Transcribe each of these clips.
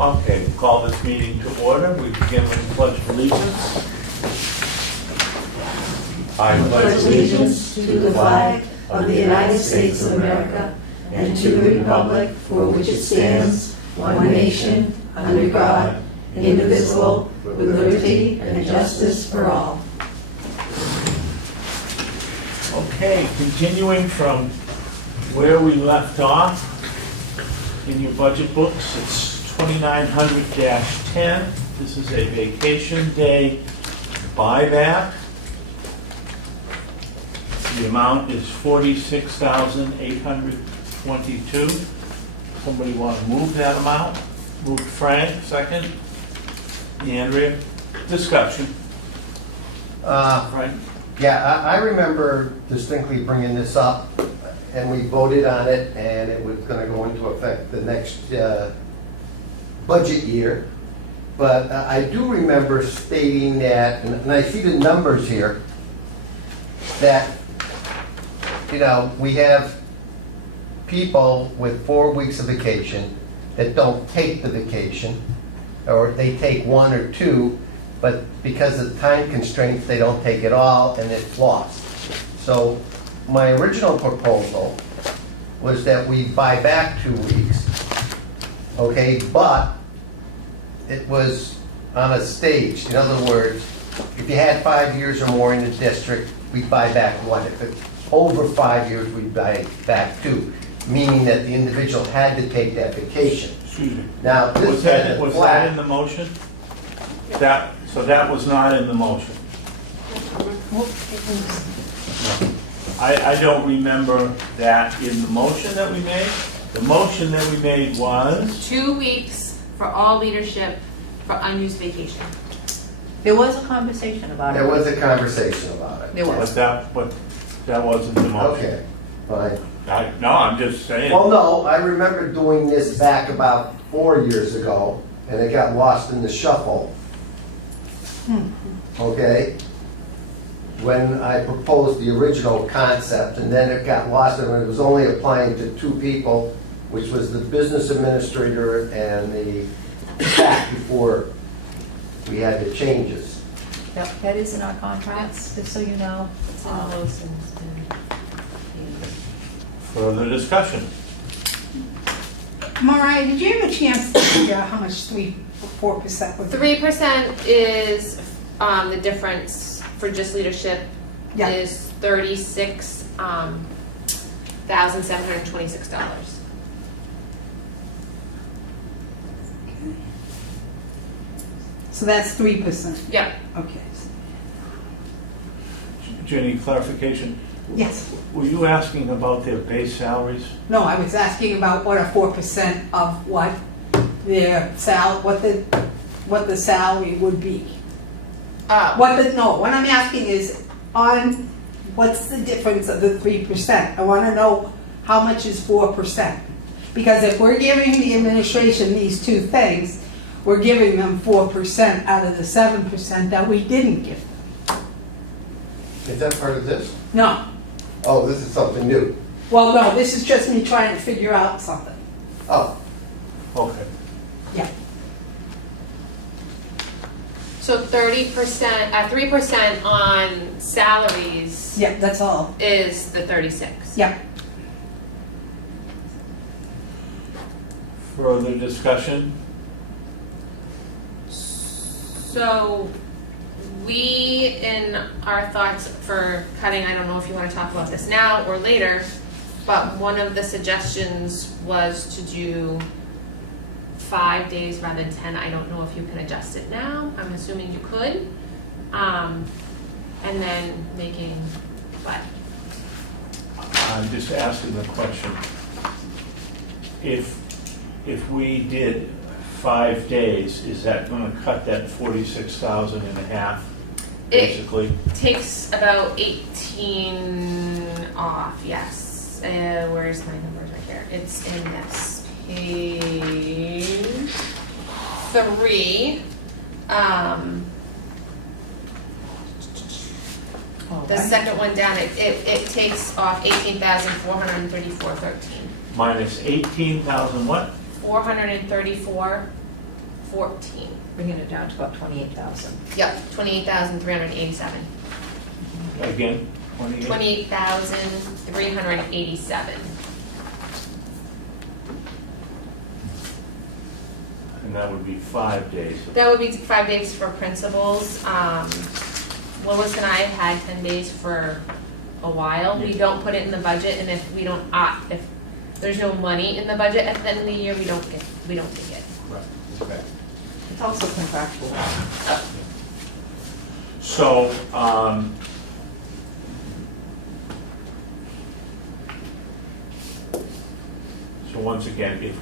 Okay, we'll call this meeting to order. We begin with the Pledge of Allegiance. I pledge allegiance to the flag of the United States of America and to the republic for which it stands, one nation, under God, indivisible, with liberty and justice for all. Okay, continuing from where we left off in your budget books, it's 2900-10. This is a vacation day buyback. The amount is $46,822. Somebody want to move that amount? Move Frank, second. Andrea, discussion. Frank? Yeah, I remember distinctly bringing this up, and we voted on it, and it was going to go into effect the next budget year. But I do remember stating that, and I see the numbers here, that, you know, we have people with 4 weeks of vacation that don't take the vacation, or they take 1 or 2, but because of time constraints, they don't take it all, and it's lost. So my original proposal was that we buy back 2 weeks, okay, but it was on a stage. In other words, if you had 5 years or more in the district, we'd buy back 1. If it's over 5 years, we'd buy back 2, meaning that the individual had to take that vacation. Excuse me. Now, this Was that in the motion? So that was not in the motion? No. I don't remember that in the motion that we made. The motion that we made was? 2 weeks for all leadership for unused vacation. There was a conversation about it. There was a conversation about it. There was. But that wasn't the motion. Okay, fine. No, I'm just saying. Well, no, I remember doing this back about 4 years ago, and it got lost in the shuffle. Okay? When I proposed the original concept, and then it got lost, and it was only applying to 2 people, which was the business administrator and the staff before we had the changes. Yep, that is in our contracts, just so you know. It's in the Losons. Further discussion. Mariah, did you have a chance to figure out how much 4% would be? 3% is the difference for just leadership is $36,726. So that's 3%. Yep. Okay. Jenny, clarification. Yes. Were you asking about their base salaries? No, I was asking about what a 4% of what their what the salary would be. What I'm asking is on what's the difference of the 3%? I want to know how much is 4%. Because if we're giving the administration these 2 things, we're giving them 4% out of the 7% that we didn't give them. Is that part of this? No. Oh, this is something new. Well, no, this is just me trying to figure out something. Oh, Okay. Yeah. So 3% on salaries Yeah, that's all. is the 36. Yeah. Further discussion? So we, in our thoughts for cutting, I don't know if you want to talk about this now or later, but one of the suggestions was to do 5 days rather than 10. I don't know if you can adjust it now. I'm assuming you could. And then but I'm just asking the question. If we did 5 days, is that going to cut that 46,000 in half, basically? it takes about 18 off, yes. Where's my numbers right here? It's in this page 3. The second one down, it takes off 18,434.13. Minus 18,000 what? 434 14. Bringing it down to about 28,000. Yep, 28,387. Again, 28? 28,387. And that would be 5 days. That would be 5 days for principals. Lois and I have had 10 days for a while. We don't put it in the budget, and if we don't, if there's no money in the budget at the end of the year, we don't take it. Right, okay. It's also contractual. So, so once again, if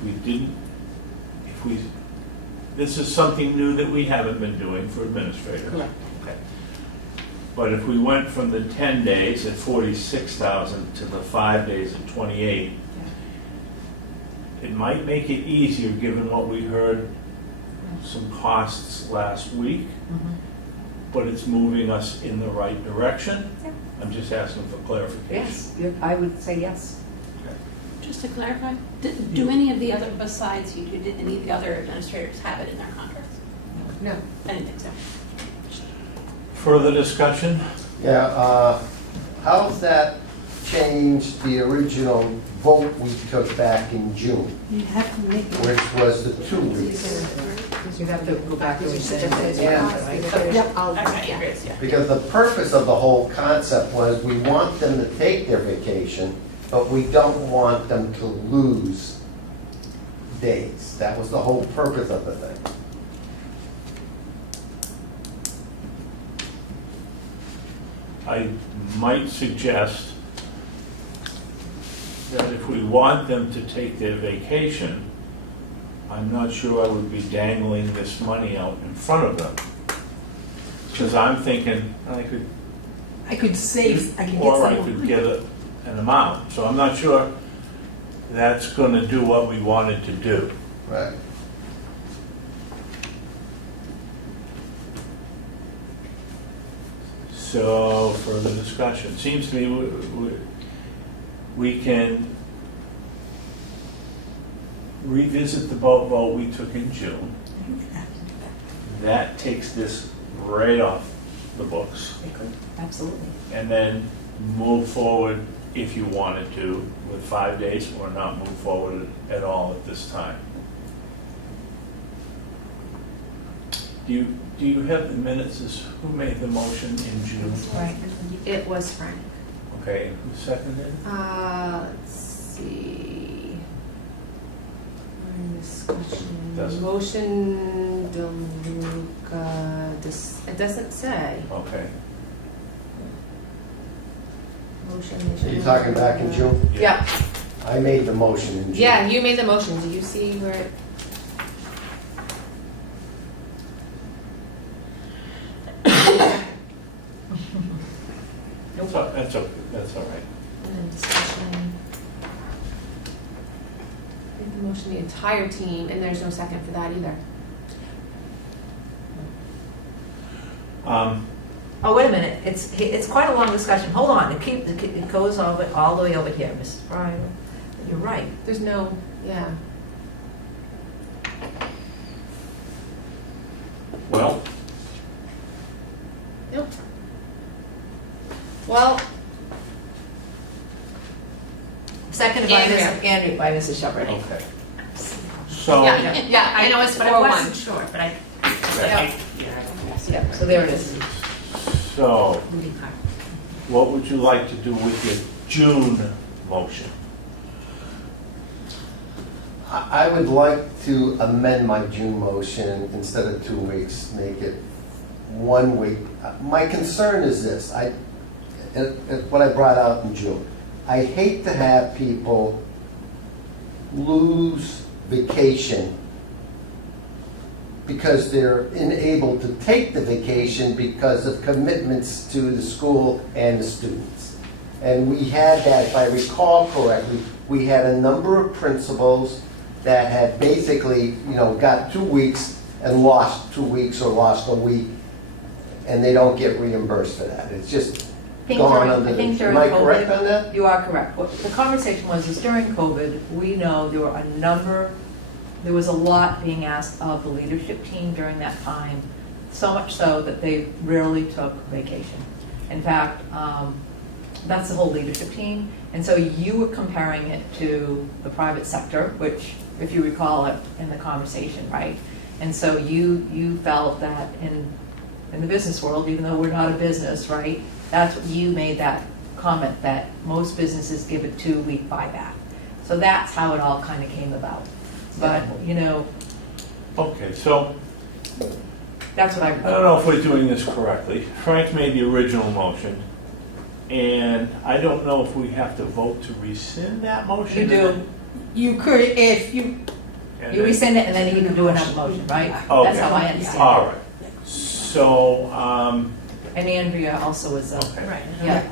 this is something new that we haven't been doing for administrators. Correct. Okay. But if we went from the 10 days at 46,000 to the 5 days at 28, it might make it easier, given what we heard, some costs last week, but it's moving us in the right direction. Yeah. I'm just asking for clarification. Yes, I would say yes. Just to clarify, do any of the other, besides you, did any of the other administrators have it in their contracts? No. I didn't think so. Further discussion? Yeah, how's that changed the original vote we took back in June, You have to make it. which was the 2 weeks? You'd have to go back and rescind it. Yep. Okay, yeah. Because the purpose of the whole concept was we want them to take their vacation, but we don't want them to lose days. That was the whole purpose of the thing. I might suggest that if we want them to take their vacation, I'm not sure I would be dangling this money out in front of them. Because I'm thinking I could save, I could get or I some. could get an amount. So I'm not sure that's going to do what we wanted to do. Right. So, further discussion. Seems to me we can revisit the vote we took in June. That takes this right off the books. They could, absolutely. And then move forward, if you wanted to, with 5 days, or not move forward at all at this time. Do you have the minutes as who made the motion in June? Right. It was Frank. Okay, and who seconded? Let's see. Discussion. Doesn't- Motion, DeLuca, it doesn't say. Okay. Motion. Are you talking back in June? Yeah, I made the motion in June. yeah, you made the motion. Do you see where it? That's all right. And then discussion. Made the motion, the entire team, and there's no second for that either. Oh, wait a minute, it's quite a long discussion, hold on, it goes all the way over here, Mrs. Fryer. You're right. There's no, yeah. Well, Nope. Well, Seconded by Mrs. Shepherd. okay. So, yeah, I know it's But I 4-1. wasn't sure, but I. Okay. Yeah, so there it is. so Moving on. what would you like to do with your June motion? I would like to amend my June motion, instead of 2 weeks, make it 1 week. My concern is this, what I brought out in June. I hate to have people lose vacation because they're unable to take the vacation because of commitments to the school and the students. And we had that, if I recall correctly, we had a number of principals that had basically, got 2 weeks and lost 2 weeks or lost a week, and they don't get reimbursed for that. It's just gone under the... Am I correct on that? You are correct. What the conversation was is during COVID, we know there were a number there was a lot being asked of the leadership team during that time, so much so that they rarely took vacation. In fact, that's the whole leadership team. And so you were comparing it to the private sector, which, if you recall it in the conversation, right? And so you felt that in the business world, even though we're not a business, right? That's what you made that comment, that most businesses give a 2-week buyback. So that's how it all kind of came about. But, you know, Okay, so that's what I I don't know if we're doing this correctly. Frank made the original motion, and I don't know if we have to vote to rescind that motion. You do. You could, if you, And You then- rescind it and then you can do another motion, right? Okay. That's how I understand All it. right. So, And Andrea also was, okay. Right. yeah.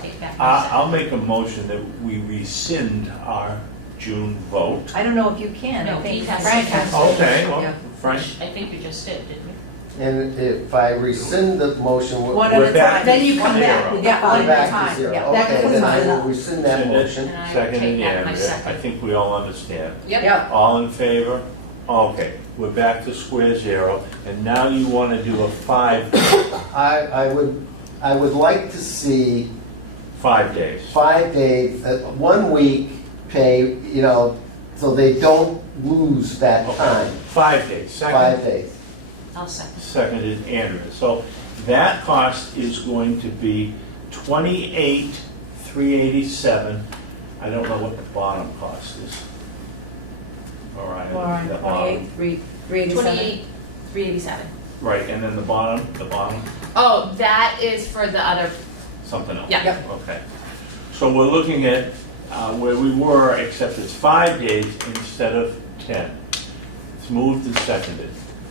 Take back I'll make a motion that we rescind our June vote. I don't know if you can. I No, think he has Frank to. has to. Okay, Yeah. well, Frank, I think you just did, didn't you? And if I rescind the motion, One We're at a back time. to Then you come back. zero. Yeah, one we're at a back to time. zero. Yeah. That Okay, goes then I on. will rescind that Rescind it. motion. And I second take and back my Andrea. second. I think we all understand. Yep. Yeah. All in favor? Okay, we're back to square zero, and now you want to do a 5 I would like to see 5 days. 5 days, 1 week pay, you know, so they don't lose that Okay, time. 5 days. 5 Second, days. I'll second. seconded Andrea. So that cost is going to be $28,387. I don't know what the bottom cost is. All right. Lauren, the bottom. 387. 28,387. Right, and then the bottom, Oh, that is for the other, something else. Yeah. Yep. Okay. So we're looking at where we were, except it's 5 days instead of 10. It's moved and seconded.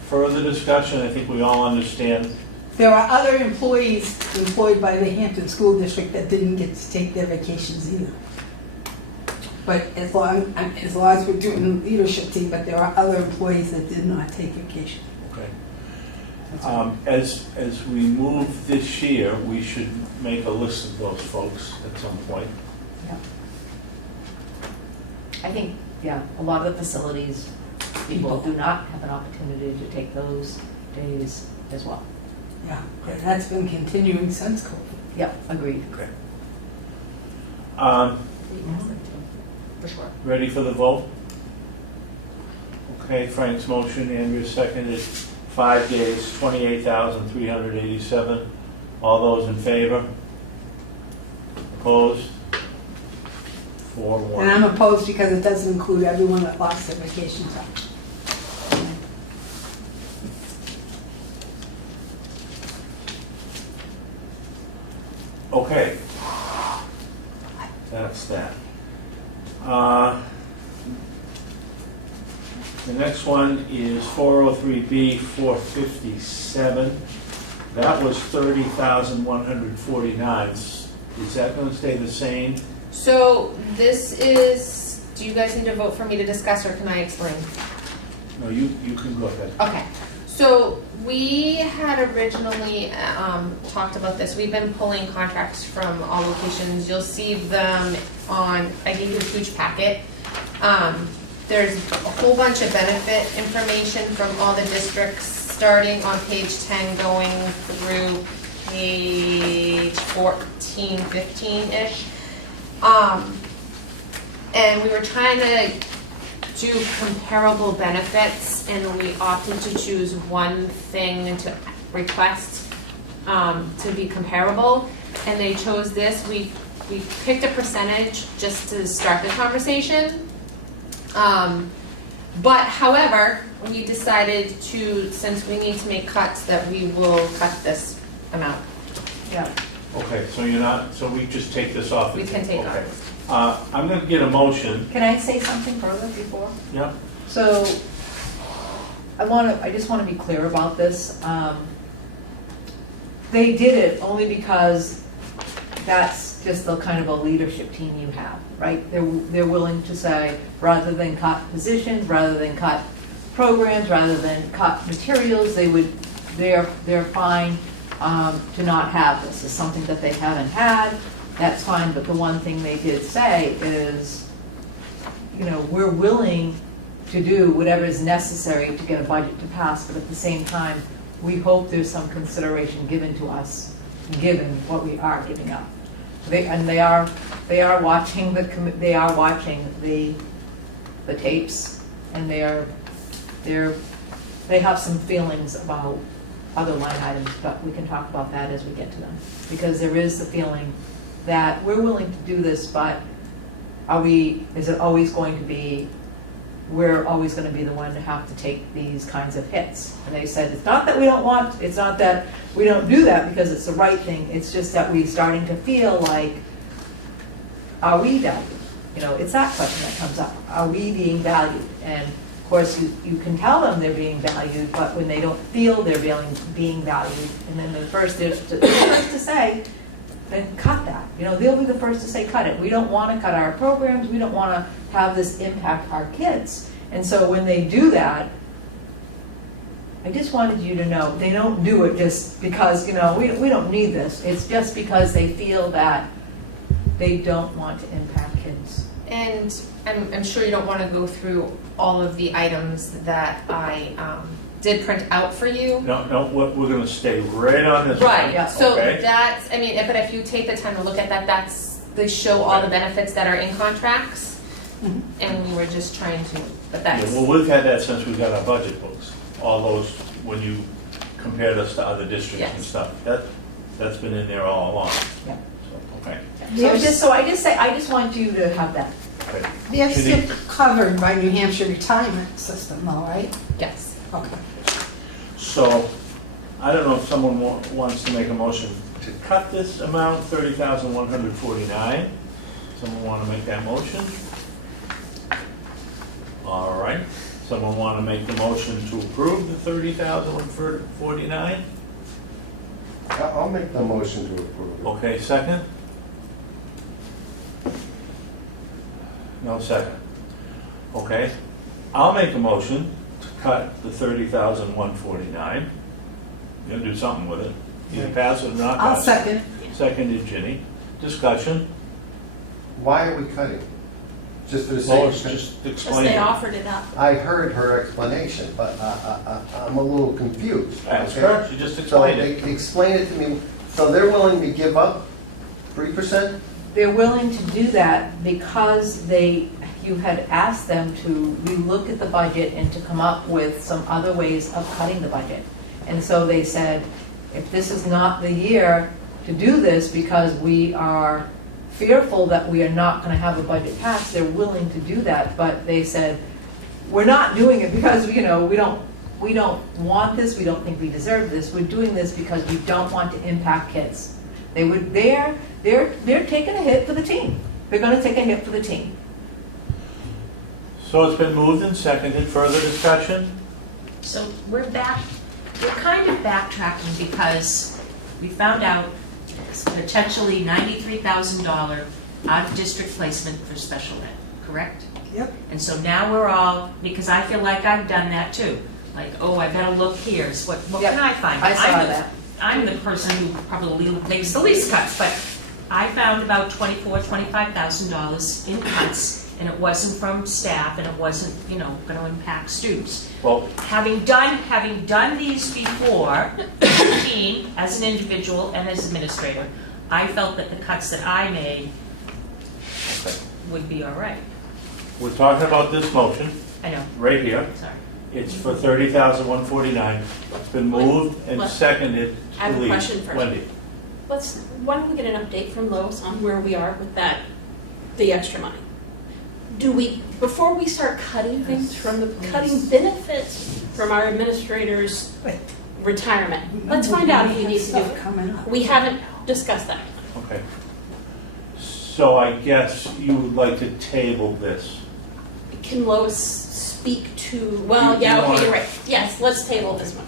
Further discussion, I think we all understand. there are other employees employed by the Hampton School District that didn't get to take their vacations either. But as long as we're doing the leadership team, but there are other employees that did not take vacation. Okay. As we move this year, we should make a list of those folks at some point. Yeah. I think, yeah, a lot of the facilities, people do not have an opportunity to take those days as well. Yeah, and that's been continuing since COVID. Yep, agreed. Okay. for sure. Ready for the vote? Okay, Frank's motion, Andrew seconded. 5 days, 28,387. All those in favor? Opposed? 4-1. And I'm opposed because it doesn't include everyone that lost their vacation time. Okay. That's that. The next one is 403B 457. That was 30,149. Is that going to stay the same? So this is, do you guys need to vote for me to discuss or can I explain? No, you can go ahead. Okay, so we had originally talked about this. We've been pulling contracts from all locations. You'll see them on, I gave you a huge packet. There's a whole bunch of benefit information from all the districts, starting on page 10, going through page 14, 15-ish. And we were trying to do comparable benefits, and we opted to choose one thing to request to be comparable, and they chose this. We picked a percentage just to start the conversation. But however, we decided to, since we need to make cuts, that we will cut this amount. Yeah. Okay, so you're not, so we just take this off? We can take Okay. off. I'm going to get a motion. Can I say something further before? Yep. So, I just want to be clear about this. They did it only because that's just the kind of a leadership team you have, right? They're willing to say, rather than cut positions, rather than cut programs, rather than cut materials, they're fine to not have this. It's something that they haven't had, that's fine, but the one thing they did say is, you know, we're willing to do whatever is necessary to get a budget to pass, but at the same time, we hope there's some consideration given to us, given what we are giving up. They are watching the tapes, and they have some feelings about other line items, but we can talk about that as we get to them. Because there is the feeling that we're willing to do this, but is it always going to be, we're always going to be the one to have to take these kinds of hits? And they said, it's not that we don't do that because it's the right thing, it's just that we're starting to feel like, are we valued? You know, it's that question that comes up. Are we being valued? And of course, you can tell them they're being valued, but when they don't feel they're being valued, and then they're the first to say, then cut that. You know, they'll be the first to say, cut it. We don't want to cut our programs. We don't want to have this impact our kids. And so when they do that, I just wanted you to know, they don't do it just because, you know, we don't need this. It's just because they feel that they don't want to impact kids. And I'm sure you don't want to go through all of the items that I did print out for you. No, we're going to stay right on this. Right, one, yeah. so okay? that's, I mean, but if you take the time to look at that, they show all the benefits that are in contracts. And we were just trying to, but Yeah, that's, well, we've had that since we got our budget books. All those, when you compared us to other districts and Yes. stuff, that's been in there all along. Yeah. So, okay. So I just want you to have that. Okay. They're Judy? still covered by New Hampshire retirement system though, right? yes. Okay. So, I don't know if someone wants to make a motion to cut this amount, 30,149. Someone want to make that motion? All right. Someone want to make the motion to approve the 30,149? I'll make the motion to approve it. Okay, second? No second. Okay. I'll make a motion to cut the 30,149. You're gonna do something with it. Either pass it or not I'll pass it. second. Seconded Ginny. Discussion. Why are we cutting? Just for the sake Lois, of... just Because explain they it. offered it up. I heard her explanation, but I'm a little confused. That's okay? correct, you just So explained it. explain it to me. So they're willing to give up 3%? They're willing to do that because you had asked them to relook at the budget and to come up with some other ways of cutting the budget. And so they said, if this is not the year to do this because we are fearful that we are not going to have a budget passed, they're willing to do that. But they said, we're not doing it because, you know, we don't want this, we don't think we deserve this. We're doing this because we don't want to impact kids. They're taking a hit for the team. They're going to take a hit for the team. So it's been moved and seconded. Further discussion? So we're kind of backtracking because we found out potentially $93,000 out-of-district placement for special ed, correct? Yep. And so now we're all, because I feel like I've done that too. Like, oh, I better look here, so what Yep, can I find? I saw that. I'm the person who probably makes the least cuts, but I found about $25,000 in cuts, and it wasn't from staff, and it wasn't, you know, going to impact students. Well, Having done these before, as a team, as an individual, and as administrator, I felt that the cuts that I made would be all right. we're talking about this motion, I know, right here. sorry. It's for 30,149. It's been moved and Let- seconded I have to a leave. question first. Wendy. Why don't we get an update from Lois on where we are with the extra money? Before we start cutting things cutting benefits from our administrators' retirement, let's find out if we need to do Stuff it. coming up. We haven't discussed that. Okay. So I guess you would like to table this. Can Lois speak to, well, You yeah, want- okay, you're right. Yes, let's table this one.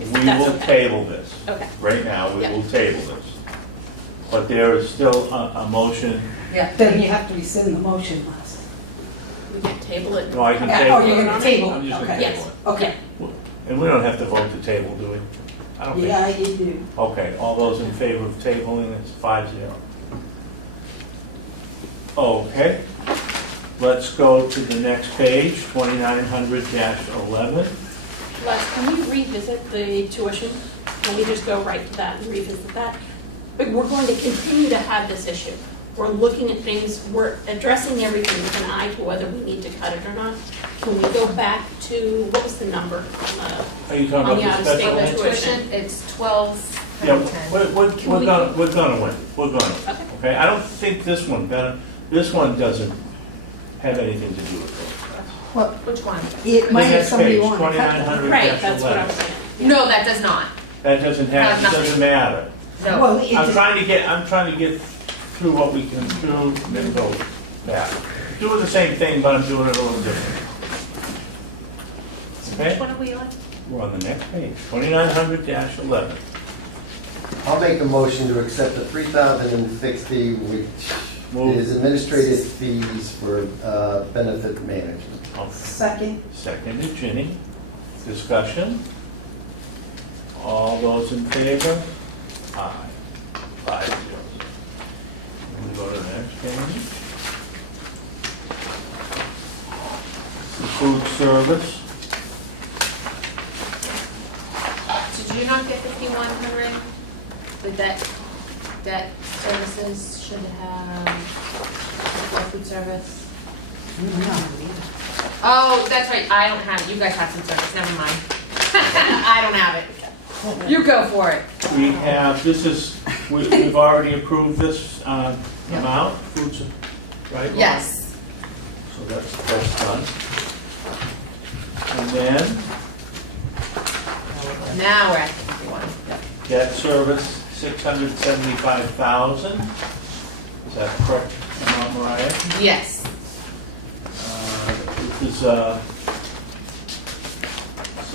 If We that's will okay. table this. Okay. Right now, we Yeah. will table this. But there is still a motion. Yeah. Then you have to rescind the motion last. We can table it. No, I can Yeah, table oh, you're it. gonna table I'm it, just gonna okay. table Yes. it. Okay. And we don't have to vote to table, do we? I don't think. Yeah, you do. Okay, all those in favor of tabling, it's 5-0. Okay. let's go to the next page, 2900-11. Les, can we revisit the tuition? Can we just go right to that and revisit that? But we're going to continue to have this issue. We're looking at things, we're addressing everything with an eye to whether we need to cut it or not. Can we go back to, what was the number on the, Are you talking On the about the special out-of-state ed? tuition. It's 12 Yeah, and 10. we're gonna win, we're gonna. Okay. Okay, I don't think this one doesn't have anything to do with it. Which one? It The might have next somebody page, want to cut. 2900-11. right, that's what I was saying. No, that does not. That doesn't have, it doesn't matter. No. Well, I'm trying to get through what we can do, and then go back. Doing the same thing, but I'm doing it a little different. Okay? Which one are we on? We're on the next page, 2900-11. I'll make a motion to accept the $3,060, which Move. is administrative fees for benefit management. Okay. Second. Seconded, Ginny. Discussion? All those in favor? Aye. 5-0. And we go to the next page. The food service. Did you not get 5,100? The debt services should have, food service. Oh, that's right, I don't have it, you guys have food service, never mind. I don't have it. You go for it. We have, we've already approved this amount, food, right? Yes. So that's done. And then, Now we're at 51. debt service, 675,000. Is that correct amount, Mariah? Yes. This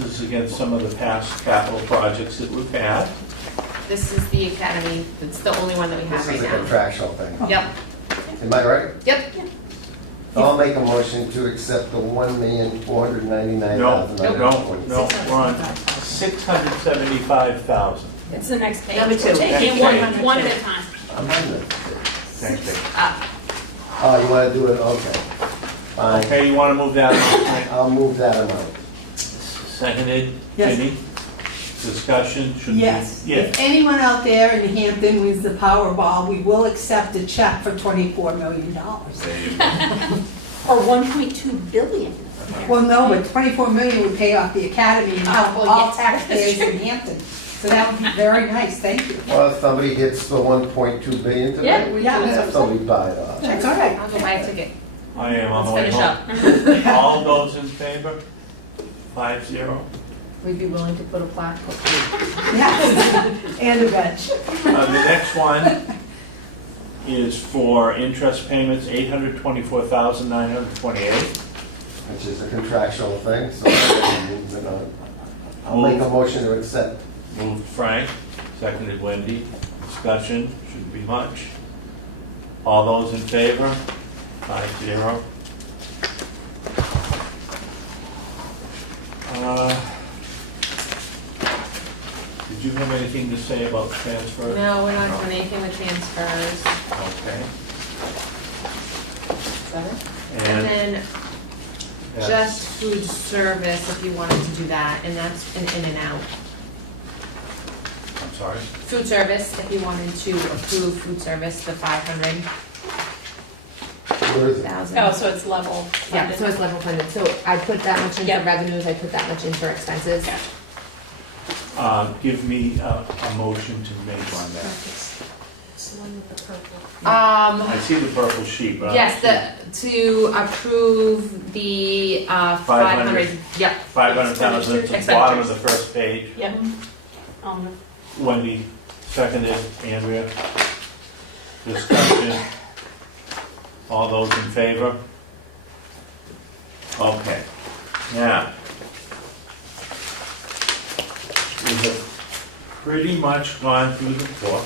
is against some of the past capital projects that we've had. This is the academy, it's the only one that we have This right is a now. contractual thing. Yep, Am I right? yep. I'll make a motion to accept the $1,499,000. No, we're on 675,000. It's the next page. Number two. We're taking Next one, page. one at a time. I'm on the, Thank you. oh, you want to do it, okay. Fine, Okay, you want to move that amount? I'll move that amount. Seconded, Yes. Ginny? Discussion, should we? Yes. Yes. If anyone out there in Hampton wins the Powerball, we will accept a check for $24 million. There you go. Or 1.2 billion. Well, no, but 24 million would pay off the academy and help well, all yes, taxpayers that's in Hampton. So that would be very nice, thank you. Well, if somebody hits the 1.2 billion today, Yeah, we yeah, can that's have what somebody buy it off. That's all right. I'll go buy a ticket. I am on the Let's way finish home. up. All those in favor? 5-0. We'd be willing to put a plaque up. Yes, and a bench. The next one is for interest payments, $824,928. Which is a contractual thing, so I'll make a motion to accept. Moved Frank, seconded Wendy. Discussion, shouldn't be much. All those in favor? 5-0. Did you have anything to say about transfer? No, we're not doing anything with transfers. Okay. And And then that's- just food service, if you wanted to do that, and that's an in and out. I'm sorry. Food service, if you wanted to approve food service, the 500,000. Where is it? Oh, so it's level Yeah, funded. so it's level funded, so I put that much into Yep. revenues, I put that much in for expenses. Give me a motion to make on that. It's the one with the purple. I see the purple sheet, but. Yes, to approve the 500, yep. 500,000 at the bottom of the first page. Yep. Wendy, seconded, Andrea. Discussion. All those in favor? Okay. Now, we have pretty much gone through the book.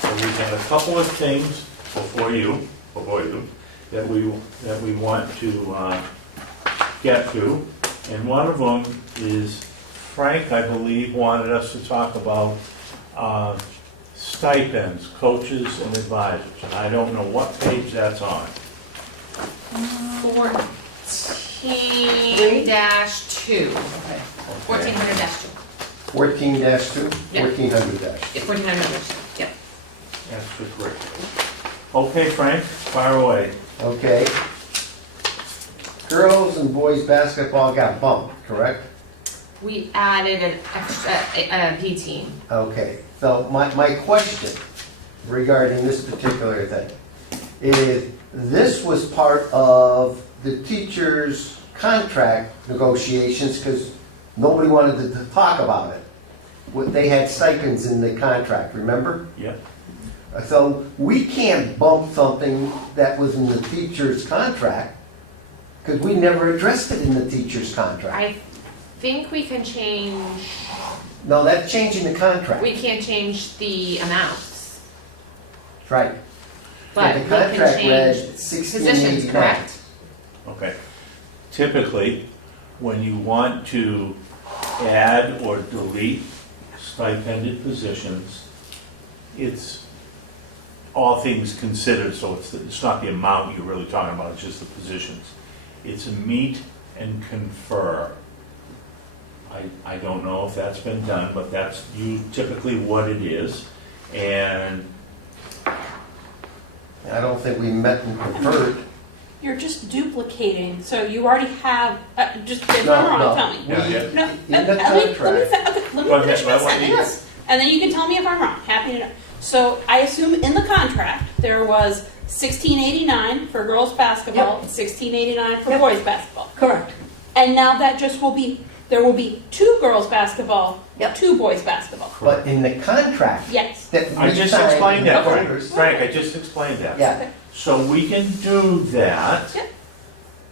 So we've had a couple of things before you, that we want to get to. And one of them is Frank, I believe, wanted us to talk about stipends, coaches and advisors. And I don't know what page that's on. 4 14-2. Okay. 1400-2. 14-2, Yeah. 1400-2. Yeah, 1400-2, yep. Extracurricular. Okay, Frank, fire away. Okay. Girls and boys basketball got bumped, correct? We added an extra, a B team. Okay, so my question regarding this particular thing is, this was part of the teachers' contract negotiations because nobody wanted to talk about it. They had stipends in the contract, remember? Yep. So we can't bump something that was in the teacher's contract because we never addressed it in the teacher's contract. I think we can change, No, that's changing the contract. we can't change the amounts, Right. but the we can contract read change 1689. positions, correct? Okay. Typically, when you want to add or delete stipended positions, it's all things considered, so it's not the amount you're really talking about, it's just the positions. It's a meet and confer. I don't know if that's been done, but that's typically what it is. And I don't think we met and conferred. You're just duplicating, so you already have, just, if I'm No, wrong, no. tell me. Yeah, yeah. No, In the let me contract. Go ahead, finish my what do you- sentence, and then you can tell me if I'm wrong, happy to know. So I assume in the contract, there was $16.89 for girls' basketball, and $16.89 for Yep. boys' basketball. Correct. And now that just will be, there will be 2 girls' basketball, Yep. 2 boys' basketball. But in the contract Yes. that I we just signed explained that, in Frank. voters- Frank, I just explained that. Yeah, So we can do that. Yep.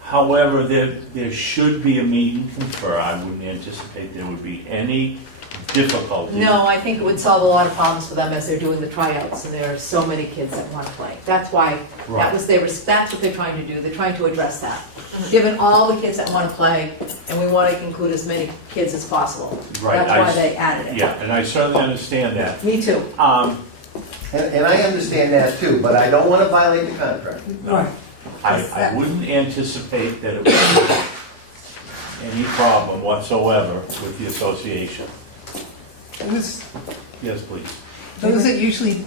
However, there should be a meet and confer. I wouldn't anticipate there would be any difficulty. No, I think it would solve a lot of problems for them as they're doing the tryouts, and there are so many kids that want to play. That's why, Right. that's what they're trying to do, they're trying to address that. Given all the kids that want to play, and we want to include as many kids as possible. Right, That's why they added it. Yeah, and I certainly understand that. Me too. and I understand that too, but I don't want to violate the contract. Right. I wouldn't anticipate that it would be any problem whatsoever with the association. Those Yes, please. are usually,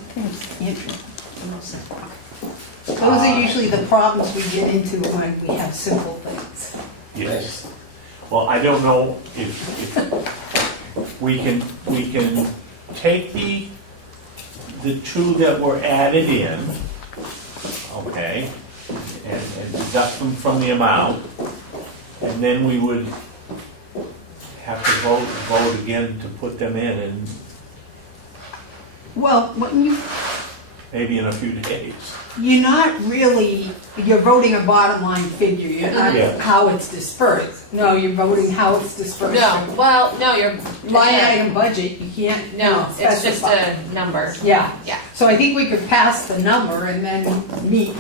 those are usually the problems we get into when we have simple things. Yes. Well, I don't know if we can take the 2 that were added in, okay, and deduct them from the amount, and then we would have to vote again to put them in, and Well, when maybe in a few days. you're not really, you're voting a bottom line figure, you're not Yeah. how it's dispersed. No, you're voting how it's dispersed. No, you're, Line yeah. item budget, you can't. No, it's just specify. a number. Yeah. Yeah. So I think we could pass the number and then meet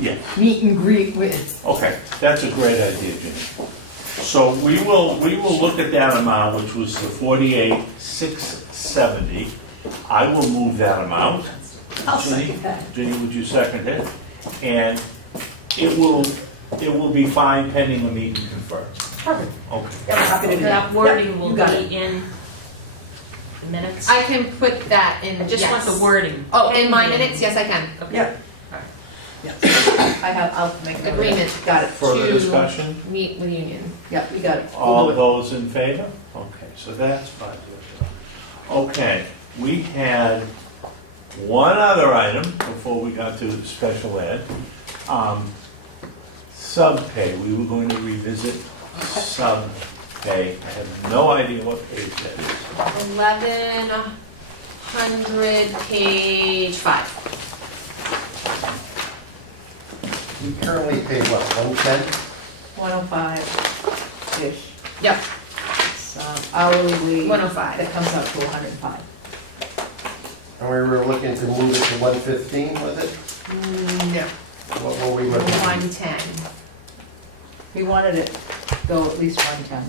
Yes. and greet with. Okay, that's a great idea, Jimmy. So we will look at that amount, which was the 48,670. I will move that amount. I'll Ginny, second that. Ginny, would you second it? And it will be fine pending a meet and confer. Perfect. Okay. Yeah, we're happy to do that. That wording Yep, will you got be it. in the minutes. I can put that in, I just want yes. the wording. Oh, in my minutes, yes, I can. Yep. I'll make an Agreement. Got it. Further To discussion? Meet with union. Yep, you got it. All We'll do it. those in favor? Okay, so that's 5-0. Okay, we had one other item before we got to special ed. Sub-pay, we were going to revisit sub-pay. I have no idea what page that is. 1100, page 5. We currently pay what, 110? 105-ish. Yep. It's, hourly wage. 105. That comes out to 105. And we were looking to move it to 115, was it? No. What were we looking at? 110. We wanted it to go at least 110.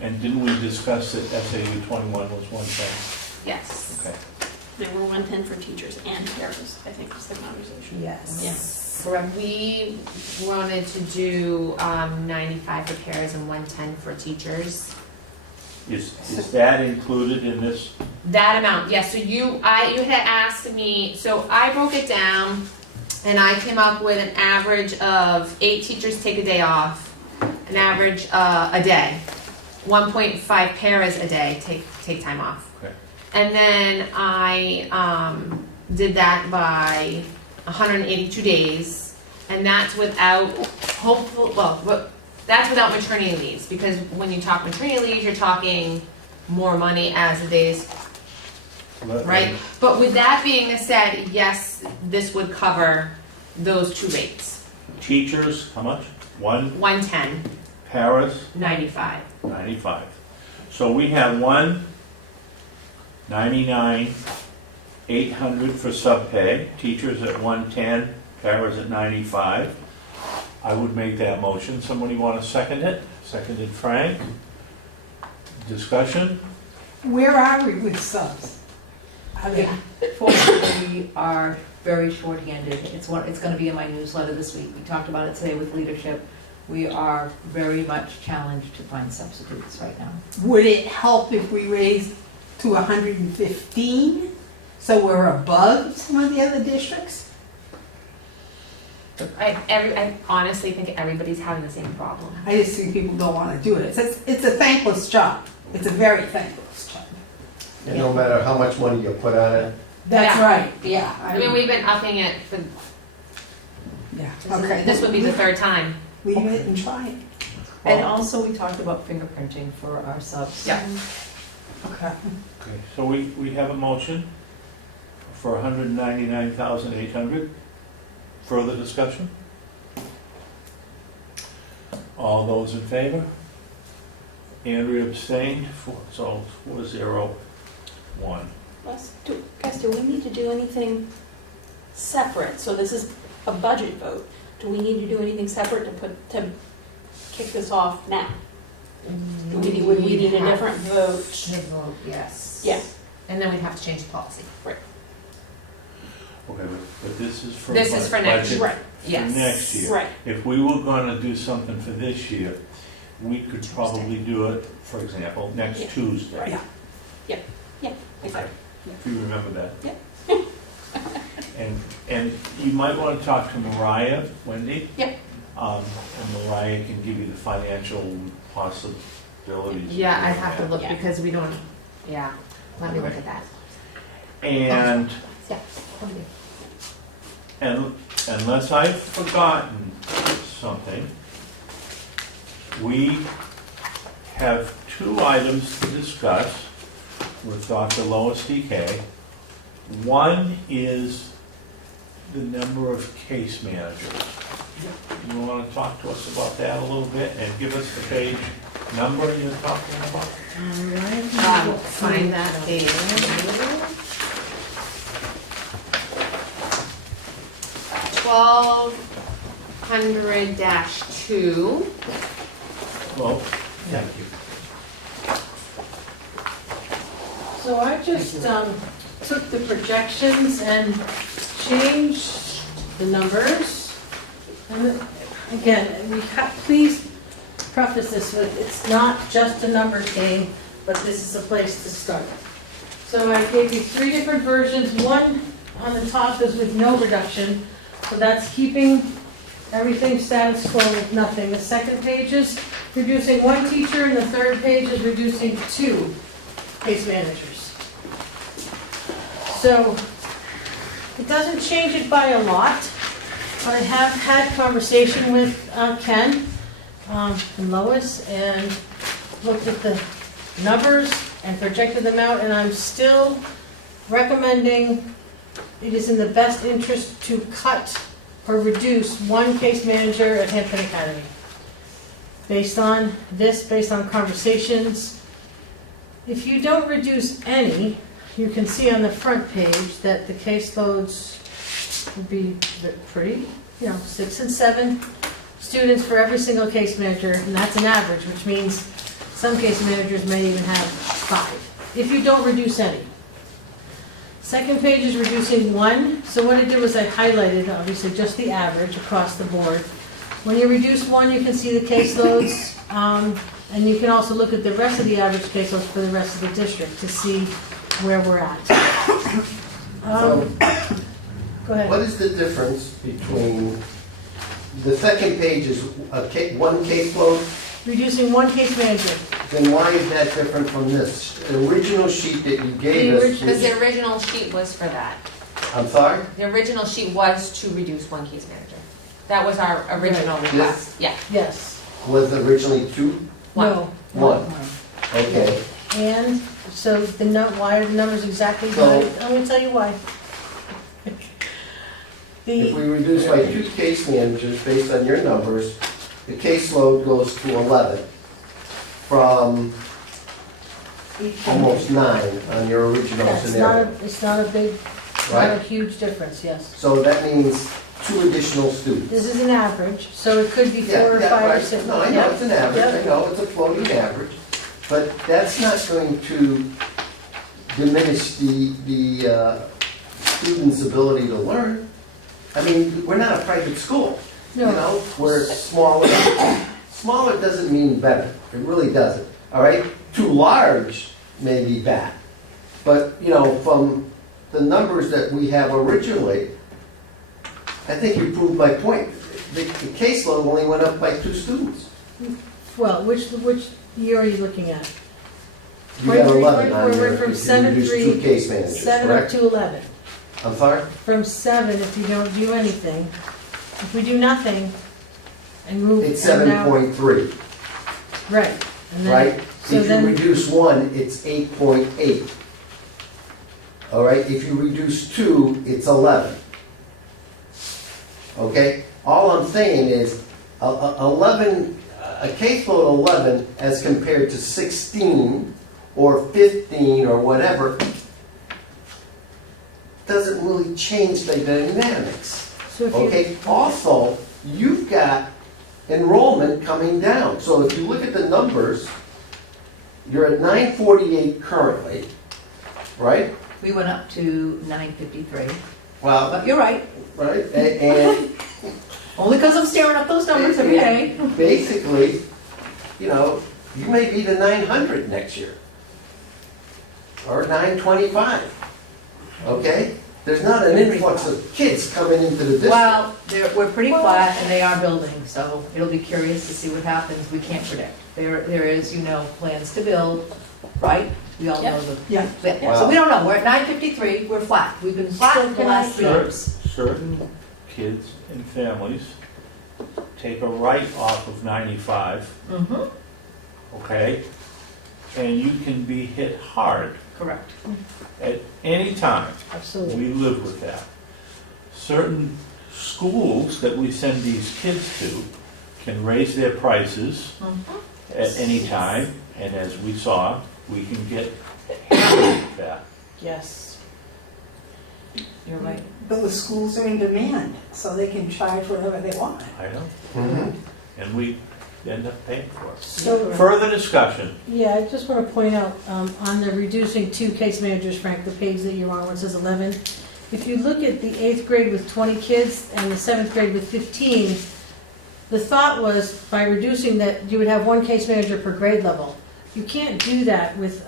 And didn't we discuss that SAU91 was 110? Yes. Okay. There were 110 for teachers and paras, I think was the conversation. Yes. Correct. We wanted to do 95 for pairs and 110 for teachers. Is that included in this? That amount, yes. So you had asked me, so I broke it down and I came up with an average of 8 teachers take a day off, an average a day. 1.5 pairs a day take time off. Okay. And then I did that by 182 days, and that's without that's without maternity leaves, because when you talk maternity leave, you're talking more money as the days, right? But with that being said, yes, this would cover those 2 rates. Teachers, how much? 110, Paras, 95. 95. So we have 199, 800 for sub-pay, teachers at 110, paras at 95. I would make that motion. Somebody want to second it? Seconded Frank. Discussion? Where are we with subs? I mean, Fortunately, we are very short-handed. It's gonna be in my newsletter this week. We talked about it today with leadership. We are very much challenged to find substitutes right now. would it help if we raised to 115, so we're above some of the other districts? I honestly think everybody's having the same problem. I just think people don't want to do it. It's a thankless job. It's a very thankless job. And no matter how much money you put on it, That's Yeah. right, yeah. I mean, we've been upping it for, Yeah, this okay. this would be the 3rd time. Leave it and try it. And also, we talked about fingerprinting for our subs. Yeah. Okay. Okay, so we have a motion for 199,800. Further discussion? All those in favor? Andrea abstained, so 401. Guys, do we need to do anything separate? So this is a budget vote. Do we need to do anything separate to kick this off now? Would we need a different vote? Yes. Yeah. And then we'd have to change the policy. Okay, but this is for. This is for next budget Right. for Yes. next year. Right. If we were gonna do something for this year, we could probably do it, for example, next Yeah. Tuesday. Right. Exactly. If you remember that. Yeah. And you might want to talk to Mariah, Wendy. Yeah. And Mariah can give you the financial possibilities. Yeah, I'd have to look Yeah. because we don't, yeah, let me look at that. And Yeah. And unless I've forgotten something, we have 2 items to discuss with Dr. Lois DK. One is the number of case managers. You want to talk to us about that a little bit and give us the page number you're talking about? Find that page. 1200-2. Well, thank you. So I just took the projections and changed the numbers. And again, please preface this with, it's not just a numbers game, but this is a place to start. So I gave you 3 different versions. One on the top is with no reduction, so that's keeping everything status quo with nothing. The second page is reducing 1 teacher, and the third page is reducing 2 case managers. So it doesn't change it by a lot, but I have had conversation with Ken and Lois and looked at the numbers and projected them out, and I'm still recommending it is in the best interest to cut or reduce 1 case manager at Hampton Academy. Based on this, based on conversations, if you don't reduce any, you can see on the front page that the caseloads would be pretty, 6 and 7 students for every single case manager, and that's an average, which means some case managers may even have 5, if you don't reduce any. Second page is reducing one, so what I did was I highlighted, obviously, just the average across the board. When you reduce one, you can see the caseloads, and you can also look at the rest of the average caseloads for the rest of the district to see where we're at. Go What ahead. is the difference between, the second page is one caseload, Reducing one case manager. then why is that different from this? The original sheet that you gave us, Because the which- original sheet was for that. I'm sorry? The original sheet was to reduce one case manager. That was our original request, yeah. Yes. Was originally two? No. One. Okay. And, so why are the numbers exactly So- good? I'm gonna tell you why. If we The, reduce by 2 case managers based on your numbers, the caseload goes to 11 from almost 9 on your original that's not scenario, it's not a big, not a right? huge difference, yes. So that means 2 additional students. This is an average, so it could be 4 or 5 or right. 6. No, I know it's an average, I know it's a floating average, but that's not going to diminish the student's ability to learn. I mean, we're not a private school, you No. know, we're smaller. Smaller doesn't mean better, it really doesn't, all right? Too large may be bad, but, you know, from the numbers that we have originally, I think you proved my point. The caseload only went up by 2 students. Well, which year are you looking at? You got 11 on 23, there we're from if you reduce 2 7-3, case managers, 7 up correct? to 11. I'm sorry? From 7, if you don't do anything, if we do nothing and move. It's and now- 7.3, Right. And then- right? So If you then, reduce 1, it's 8.8. All right, if you reduce 2, it's 11. Okay? All I'm saying is, 11, a caseload 11 as compared to 16 or 15 or whatever, doesn't really change the dynamics. so if you, Okay, also, you've got enrollment coming down. So if you look at the numbers, you're at 948 currently, right? We went up to 953, Well, but you're right, right, and only because I'm staring at those numbers every day. basically, you know, you may be to 900 next year. Or 925, okay? There's not an influx of kids coming into the district. Well, we're pretty flat and they are building, so it'll be curious to see what happens. We can't predict. There is, you know, plans to build, right? We all know the. Yeah. So we don't know. We're at 953, we're flat. We've been flat So the can last I- 3 years. Certain kids and families take a right off of 95, Mhm. okay? And you can be hit hard Correct. at any time. absolutely. We live with that. Certain schools that we send these kids to can raise their prices at any time, and as we saw, we can get hammered with that. Yes. You're right. But the schools are in demand, so they can charge whatever they want. I know, Mhm. and we end up paying for it. So, Further discussion. yeah, I just want to point out, on the reducing 2 case managers, Frank, the page that you're on, where it says 11, if you look at the 8th grade with 20 kids and the 7th grade with 15, the thought was by reducing that, you would have 1 case manager per grade level. You can't do that with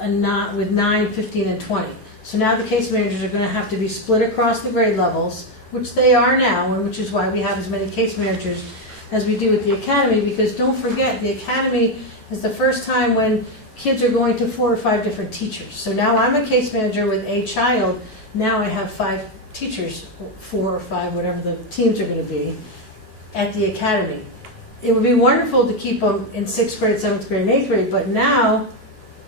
with 9, 15, and 20. So now the case managers are going to have to be split across the grade levels, which they are now, and which is why we have as many case managers as we do at the academy, because don't forget, the academy is the first time when kids are going to 4 or 5 different teachers. So now I'm a case manager with a child, now I have 5 teachers, 4 or 5, whatever the teams are going to be, at the academy. It would be wonderful to keep them in 6th grade, 7th grade, and 8th grade, but now,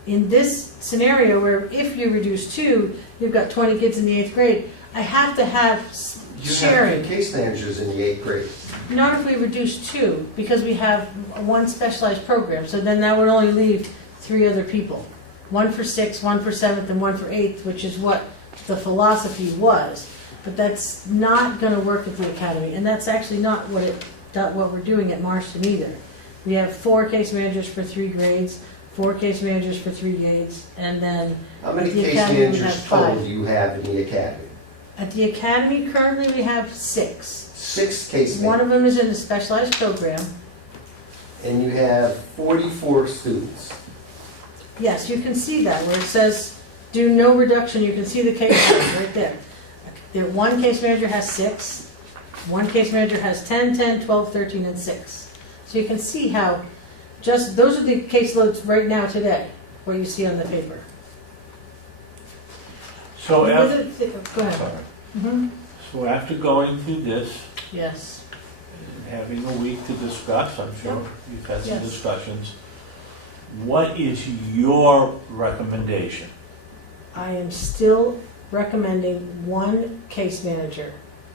in this scenario where if you reduce 2, you've got 20 kids in the 8th grade, I have to have You sharing. have 2 case managers in the 8th grade. Not if we reduce 2, because we have 1 specialized program, so then that would only leave 3 other people. 1 for 6th, 1 for 7th, and 1 for 8th, which is what the philosophy was. But that's not gonna work at the academy, and that's actually not what we're doing at Marston either. We have 4 case managers for 3 grades, 4 case managers for 3 grades, and then How many The case academy would managers have total 5. do you have in the academy? at the academy currently we have 6. 6 case One of managers, them is in a specialized program. and you have 44 students. Yes, you can see that where it says do no reduction, you can see the case managers right there. One case manager has 6, one case manager has 10, 10, 12, 13, and 6. So you can see how just, those are the caseloads right now today, what you see on the paper. So after, Go ahead. Mhm. so after going through this, Yes. and having a week to discuss, I'm sure you've had some Yes. discussions, what is your recommendation? I am still recommending 1 case manager.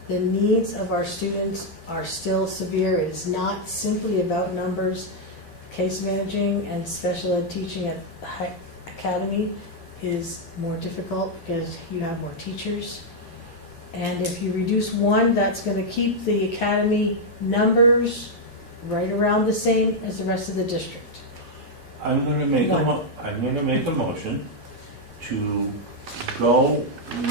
The needs of our students are still severe. It is not simply about numbers. Case managing and special ed teaching at the high academy is more difficult because you have more teachers. And if you reduce 1, that's going to keep the academy numbers right around the same as the rest of the district. I'm gonna make a motion to go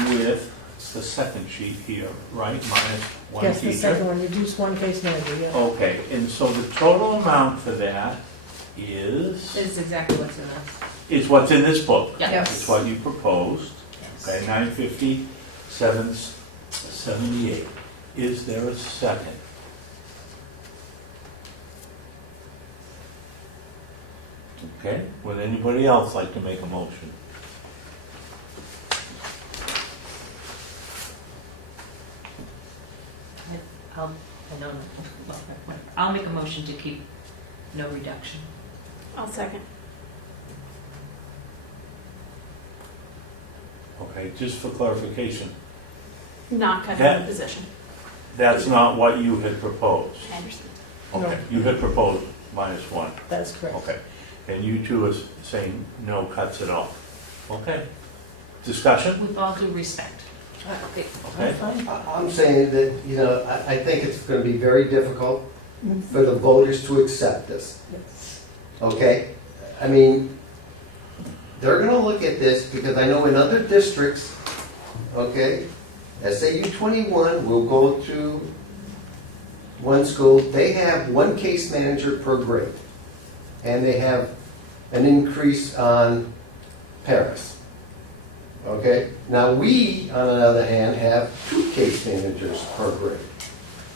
with the second sheet here, right, minus 1 Yes, the second teacher. one, reduce 1 case manager, yeah. Okay, and so the total amount for that is Is exactly what's in this. what's in this book. Yeah. It's what you proposed, okay, 950, 778. Is there a second? Okay, would anybody else like to make a motion? I'll make a motion to keep no reduction. I'll second. Okay, just for clarification, Not cutting That- the position. that's not what you had proposed. I understand. Okay, you had proposed minus 1. That's correct. Okay, and you two are saying no cuts at all. Okay. Discussion? With all due respect. Okay. That's fine. I'm saying that, you know, I think it's gonna be very difficult Mhm. for the voters to accept this, Yes. okay? I mean, they're gonna look at this, because I know in other districts, okay, SAU21 will go to one school, they have 1 case manager per grade, and they have an increase on Paris. Okay, now we, on the other hand, have 2 case managers per grade.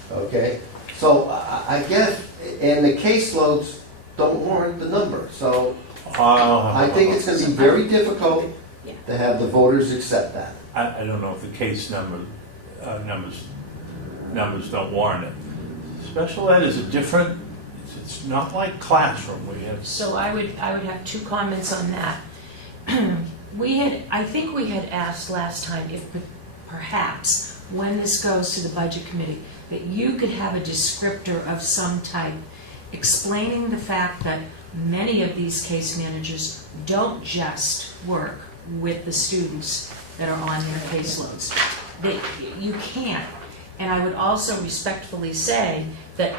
Okay, so I guess, and the caseloads don't warrant the number, so I think it's gonna be very difficult Yeah. to have the voters accept that. I don't know if the case numbers don't warrant it. Special ed is a different, it's not like classroom, we have. So I would have 2 comments on that. I think we had asked last time if perhaps, when this goes to the budget committee, that you could have a descriptor of some type explaining the fact that many of these case managers don't just work with the students that are on their caseloads. You can't. And I would also respectfully say that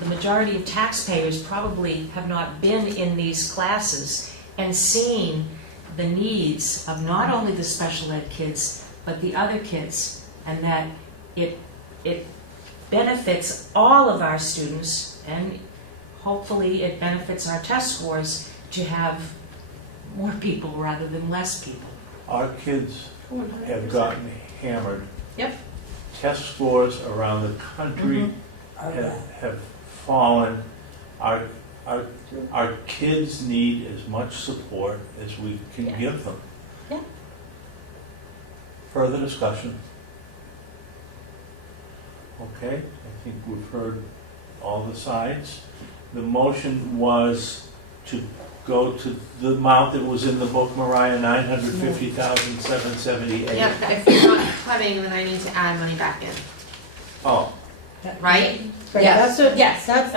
the majority of taxpayers probably have not been in these classes and seen the needs of not only the special ed kids, but the other kids, and that it benefits all of our students, and hopefully it benefits our test scores to have more people rather than less people. Our kids 100%. have gotten hammered. Yep. Test scores around the country have fallen. Our kids need as much support as we can Yeah. give them. Yeah. Further discussion? Okay, I think we've heard all the sides. The motion was to go to the amount that was in the book, Mariah, 950,778. Yeah, if you're not cutting, then I need to add money back in, Oh, right? Right, Yes. that's what, Yes. that's,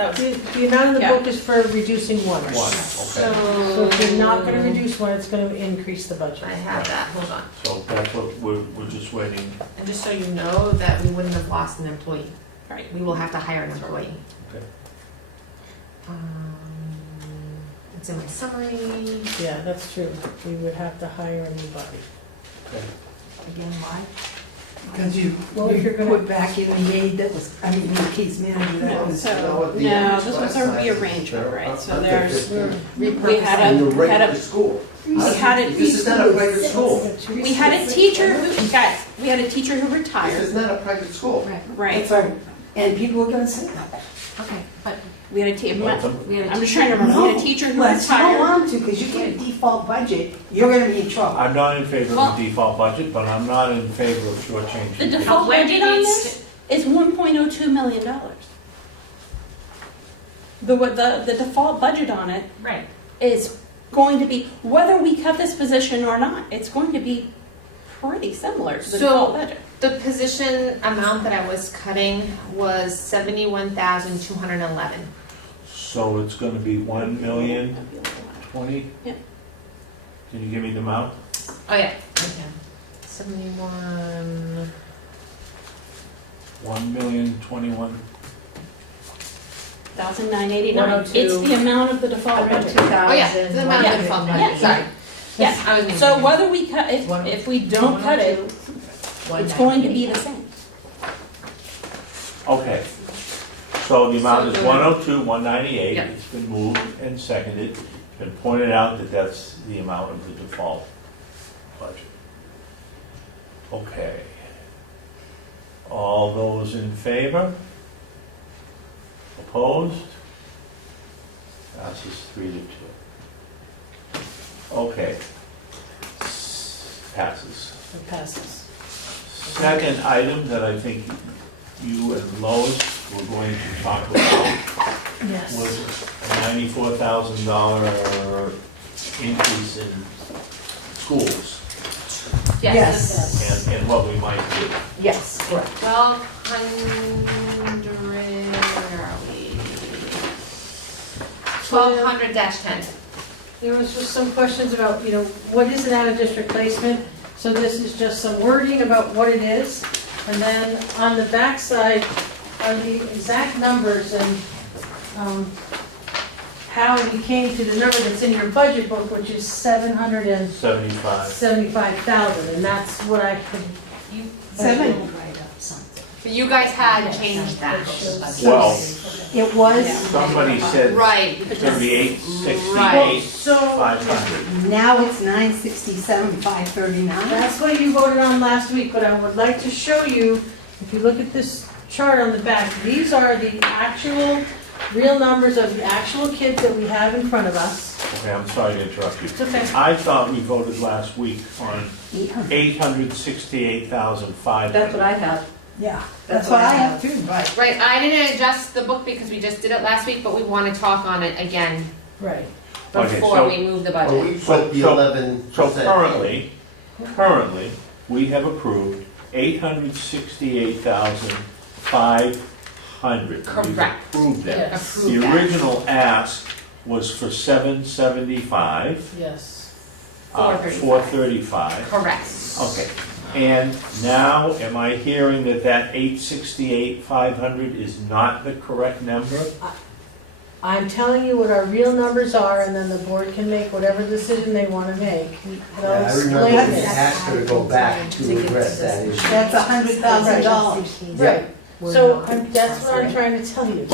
the amount in the Yeah. book is for reducing 1. 1, okay. So if you're not gonna reduce 1, it's gonna increase the budget. I have that, hold on. So that's what we're just waiting. And just so you know that we wouldn't have lost an employee. Right. We will have to hire an employee. Okay. It's in my summary. Yeah, that's true. We would have to hire anybody. Again, why? Because you're you're gonna gonna- put back in the aid that was, I mean, the case manager that No, was. so, You know what, the no, average this was class a sizes rearrangement, are right? So under there's, 15. we had In the a, regular school. we had a, This is not a private school. we had a teacher who, guys, we had a teacher who This retired, is not a private school. Right, right? That's right. And people were gonna say that. okay, but We had a teacher, we had a I'm just trying to remember, we had a teacher who Let's go retired. on to, because you get a default budget, you're gonna be in trouble. I'm not in favor Well- of the default budget, but I'm not in favor of shortchanging. The people. default Wendy budget on needs this is $1.02 million. The default budget on it Right. is going to be, whether we cut this position or not, it's going to be pretty similar to the So- default budget. The position amount that I was cutting was 71,211. So it's gonna be 1,020,000? Yeah. Can you give me the amount? Oh, yeah. Okay. 71. 1,021,000. 1,989. It's the amount of the default budget. Oh, yeah, the amount of the default budget, Yeah. sorry. Yes. I was So making- whether we cut, if we don't cut it, it's going to be the same. Okay. So the amount is So the- 102,198. Yeah. It's been moved and seconded. It's been pointed out that that's the amount of the default budget. Okay. All those in favor? Opposed? Passes 3-2. Okay. Passes. It passes. Second item that I think you and Lois were going to talk about Yes. was a $94,000 increase in schools Yes. and what we might do. Yes, correct. 1,200, where are we? 1,200-10. There was just some questions about, what is an out-of-district placement? So this is just some wording about what it is. And then on the backside are the exact numbers and how we came to the number that's in your budget book, which is 75. $775,000. And that's what I could, But you guys had changed that. Well, It was, somebody said Right. it's going to be Right. 868, so 500. now it's 967, 539. that's what you voted on last week, but I would like to show you, if you look at this chart on the back, these are the actual, real numbers of the actual kids that we have in front of us. Okay, I'm sorry to interrupt you. It's okay. I thought we voted last week on 800. 868,500. That's what I have. Yeah, that's what I have too. Right. Right, I didn't adjust the book because we just did it last week, but we want to talk on it again Right. Okay, before so- we move the Well, budget. we put the So- 11%. So currently, we have approved 868,500. We've Correct. approved that. Yes. The Approve that. original ask was for 775, Yes. 435. Correct. Okay, and now, am I hearing that 868,500 is not the correct number? I'm telling you what our real numbers are, and then the board can make whatever decision they want to make. And I'll Yeah, I remember explain we it. asked her to go back to address that issue. That's $100,000. Right, so that's what I'm trying to tell you.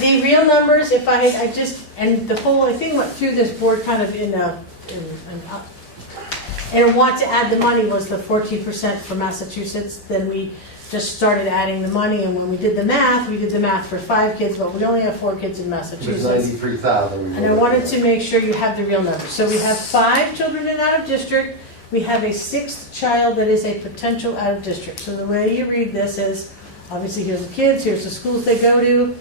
The real numbers, if I just, and the whole thing went through this board kind of and want to add the money was the 14% for Massachusetts, then we just started adding the money, and when we did the math, we did the math for 5 kids, but we only have 4 kids in It was Massachusetts. 93,000. And I wanted to make sure you have the real numbers. So we have 5 children in out-of-district. We have a 6th child that is a potential out-of-district. So the way you read this is, obviously, here's the kids, here's the schools they go to.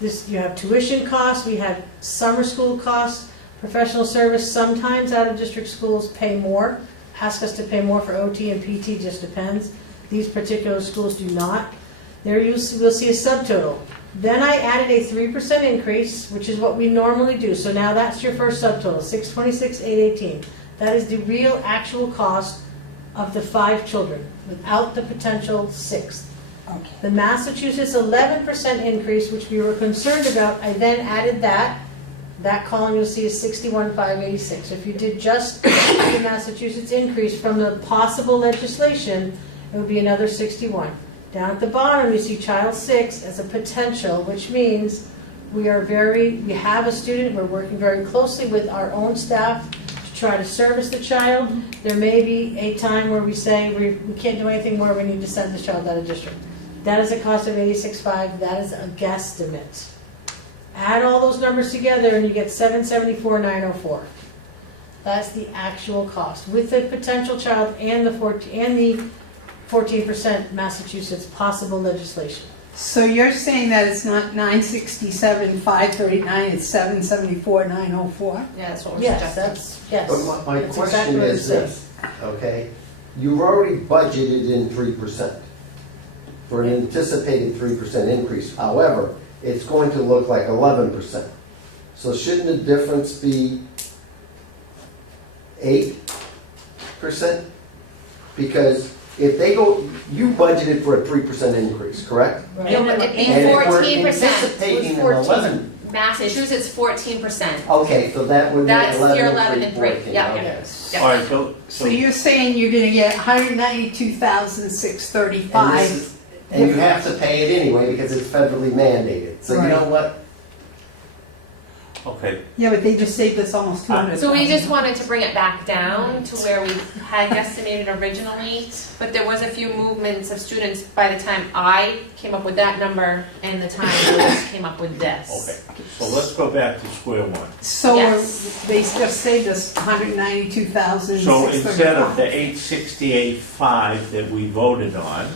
This, you have tuition costs, we have summer school costs, professional service. Sometimes out-of-district schools pay more, ask us to pay more for OT and PT, just depends. These particular schools do not. There you will see a subtotal. Then I added a 3% increase, which is what we normally do. So now that's your first subtotal, 626,818. That is the real actual cost of the 5 children, without the potential 6th. Okay. The Massachusetts 11% increase, which we were concerned about, I then added that that column you'll see is 61,586. If you did just the Massachusetts increase from the possible legislation, it would be another 61. Down at the bottom, you see child 6 as a potential, which means we have a student, we're working very closely with our own staff to try to service the child. There may be a time where we say we can't do anything more, we need to send the child out of district. That is a cost of 86.5, that is a guesstimate. Add all those numbers together and you get 774,904. That's the actual cost with the potential child and the 14% Massachusetts possible legislation. So you're saying that it's not 967,539, it's 774,904? Yeah, that's what we're Yes, suggesting. that's, yes. But my That's question exactly what it is says. this, okay? You've already budgeted in 3% for an anticipated 3% increase. However, it's going to look like 11%. So shouldn't the difference be 8%? Because if they go, you budgeted for a 3% increase, correct? Right. No, but it'd be And if we're 14%. anticipating an 14. 11, Massachusetts, 14%. okay, so that would be That's 11 your and 11 and 3, 14, yeah. okay. Yes. Yeah. All right, So you're saying you're gonna get And 192,635. this is, and you have to pay it anyway because it's federally mandated. So you know Right. what? okay, Yeah, but they just saved us almost 200,000. So we just wanted to bring it back down to where we had guesstimated originally, but there was a few movements of students by the time I came up with that number and the time Lewis came up with this. okay. So let's go back to square one. So Yes. they just saved us 192,635. So instead of the 868.5 that we voted on,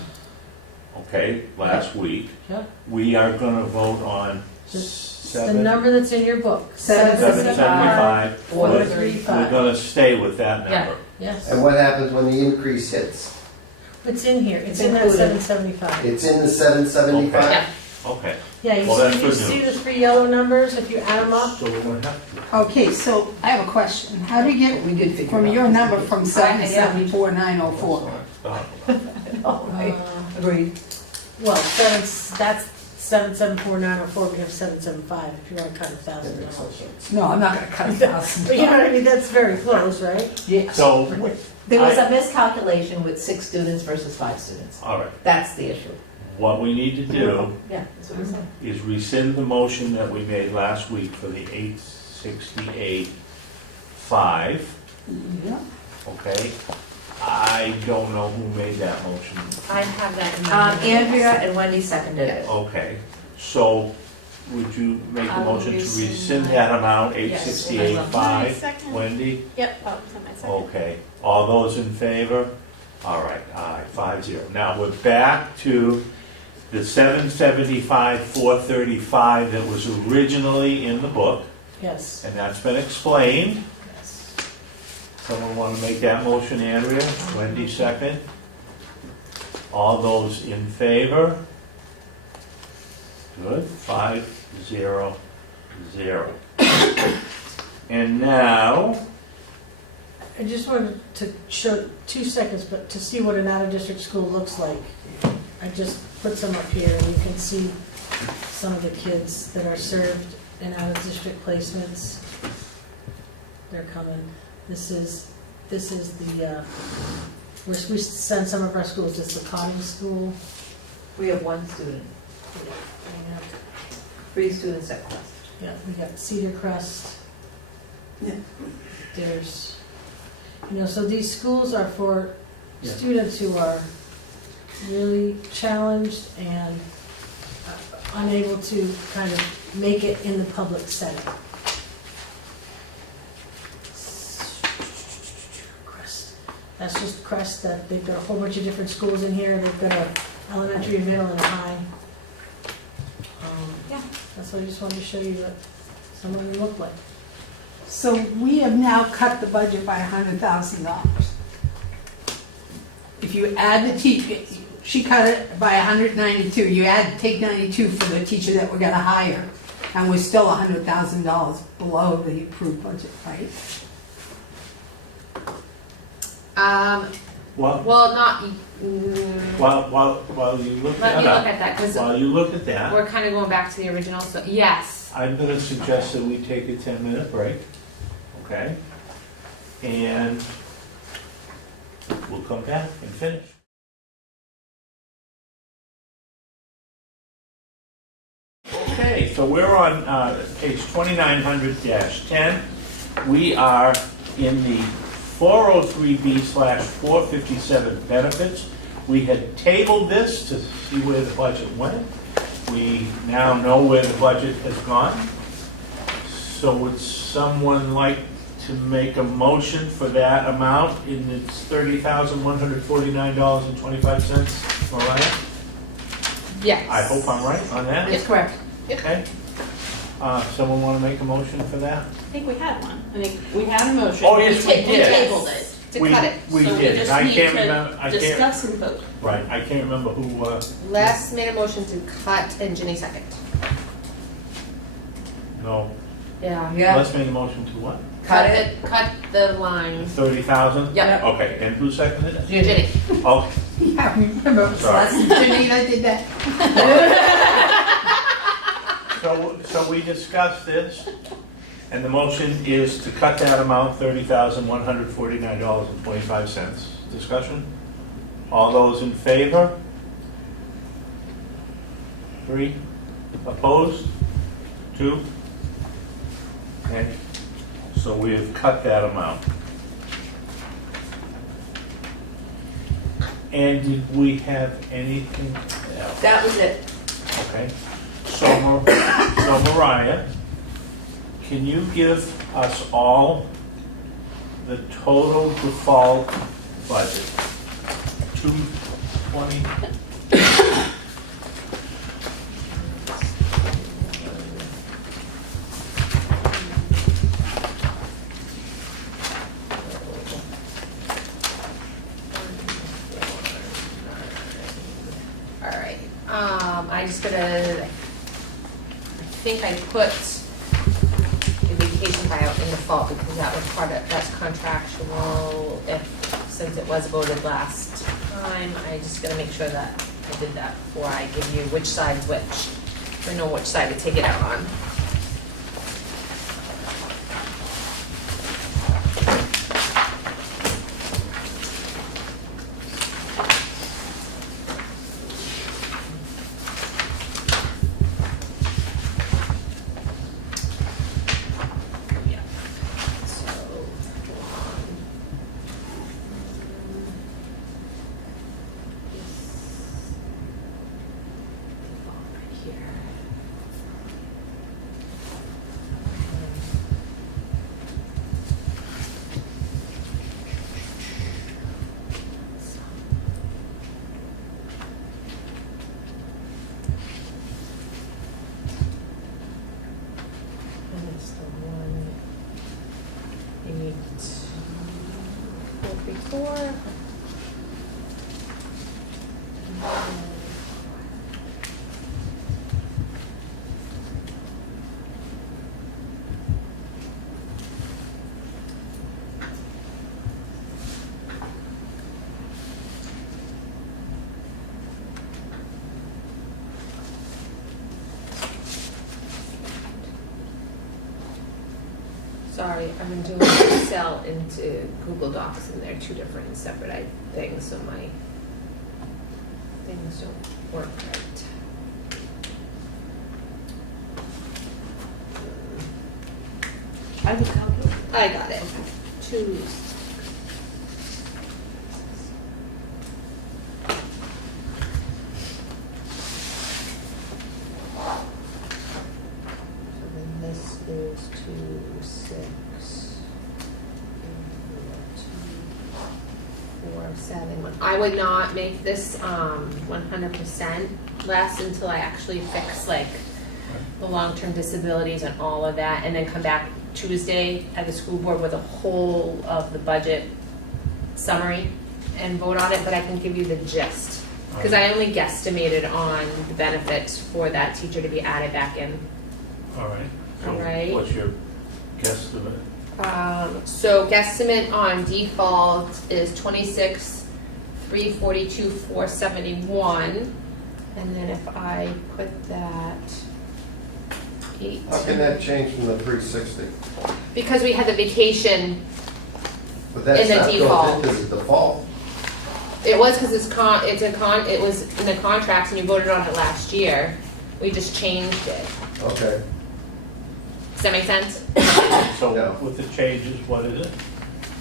okay, last week, Yep. we are gonna vote on The 7, number that's in your book. 775. We're 435. gonna stay with that Yeah. number. Yes, And what happens when the increase hits? it's in here, it's It's in that included. 775. It's in the 775? Yeah. Okay, Yeah, you Well, that's see, good the news. 3 yellow numbers, if you add them up? so we're gonna have to. Okay, so I have a question. How do you get We did figure from out your this. number from 774,904? Stop. Oh, right. Agreed. Well, that's 774,904, we have 775, if you want to cut $1,000. No, I'm not gonna cut 1,000. But you know what I mean, that's very close, right? Yes. So, There was a miscalculation with 6 students versus 5 students. all right, That's the issue. what we need to do Yeah, that's what I said. is rescind the motion that we made last week for the 868.5, Yeah. okay? I don't know who made that motion. I have that in my. Andrea and Wendy seconded it. Okay, so would you make the I will motion to rescind rescind my- that amount, Yes, 868.5? Second. Wendy? Yep, oh, it's on my second. Okay, all those in favor? All right, aye, 5-0. Now, we're back to the 775,435 that was originally in the book, Yes, and that's been explained. yes. Someone want to make that motion, Andrea? Wendy, second. All those in favor? Good, 5-0-0. And now, I just wanted to show 2 seconds, but to see what an out-of-district school looks like. I just put some up here, and you can see some of the kids that are served in out-of-district placements. They're coming. This is the, we send some of our schools, it's the Cotting School. We have 1 student, 3 students at Quest. Yeah, we got Cedar Crest. Yeah. There's, so these schools are for Yeah. students who are really challenged and unable to kind of make it in the public setting. Crest. That's just Crest, that they've got a whole bunch of different schools in here. They've got a elementary, middle, and a high. Yeah, that's what I just wanted to show you what some of them look like. So we have now cut the budget by $100,000. If you add the teacher, she cut it by 192. You take 92 for the teacher that we're gonna hire, and we're still $100,000 below the approved budget, right? well, Well, not, while you look let that me look up, at that, because while you look at that, we're kind of going back to the original, so, yes. I'm gonna suggest that we take a 10-minute break, okay? And we'll come back and finish. Okay, so we're on page 2900-10. We are in the 403B/457 benefits. We had tabled this to see where the budget went. We now know where the budget has gone. So would someone like to make a motion for that amount in its $30,149.25, Mariah? Yes. I hope I'm right on that? That's correct. Okay. Someone want to make a motion for that? I think we had one. I think we had a motion. Oh, yes, we We did. tabled it. To We- cut it. We So did. just I need can't to remember. I can't. Discuss and vote. Right. I can't remember who. Les made a motion to cut and Ginny second. No. Yeah. Yeah. Let's make a motion to what? Cut it. Cut the line. 30,000. Yep. Okay. And who seconded it? Ginny. Oh, Yeah, remember, it was Sorry. less than Janine did that. so we discussed this, and the motion is to cut that amount, $30,149.25. Discussion? All those in favor? 3? Opposed? 2? Okay. So we have cut that amount. And did we have anything else? That was it. Okay. So Mariah, can you give us all the total default budget? 220? All right. I just gotta. I think I put the vacation buyout in default because that was that's contractual. Since it was voted last time, I just gotta make sure that I did that before I give you which side's which, or know which side to take it out on. Yeah. So, right here. And it's the one you need 434. Sorry, I've been doing Excel into Google Docs and they're two different separate things, so my things don't work right. I will calculate. I got it. 2. So then this is 2, 6, 2, 4, 7. I would not make this 100% less until I actually fix like the long-term disabilities and all of that, and then come back Tuesday at the school board with a whole of the budget summary and vote on it, but I can give you the gist. Because I only guesstimated on the benefits for that teacher to be added back in. All right. So All right. what's your guesstimate? So guesstimate on default is 26,342,471, and then if I put that 8. How can that change from the 360? Because we had the vacation, But that's In the not built default. into the default. it was because it was in the contracts and you voted on it last year. We just changed it. Okay. Does that make sense? So Yeah. with the changes, what is it?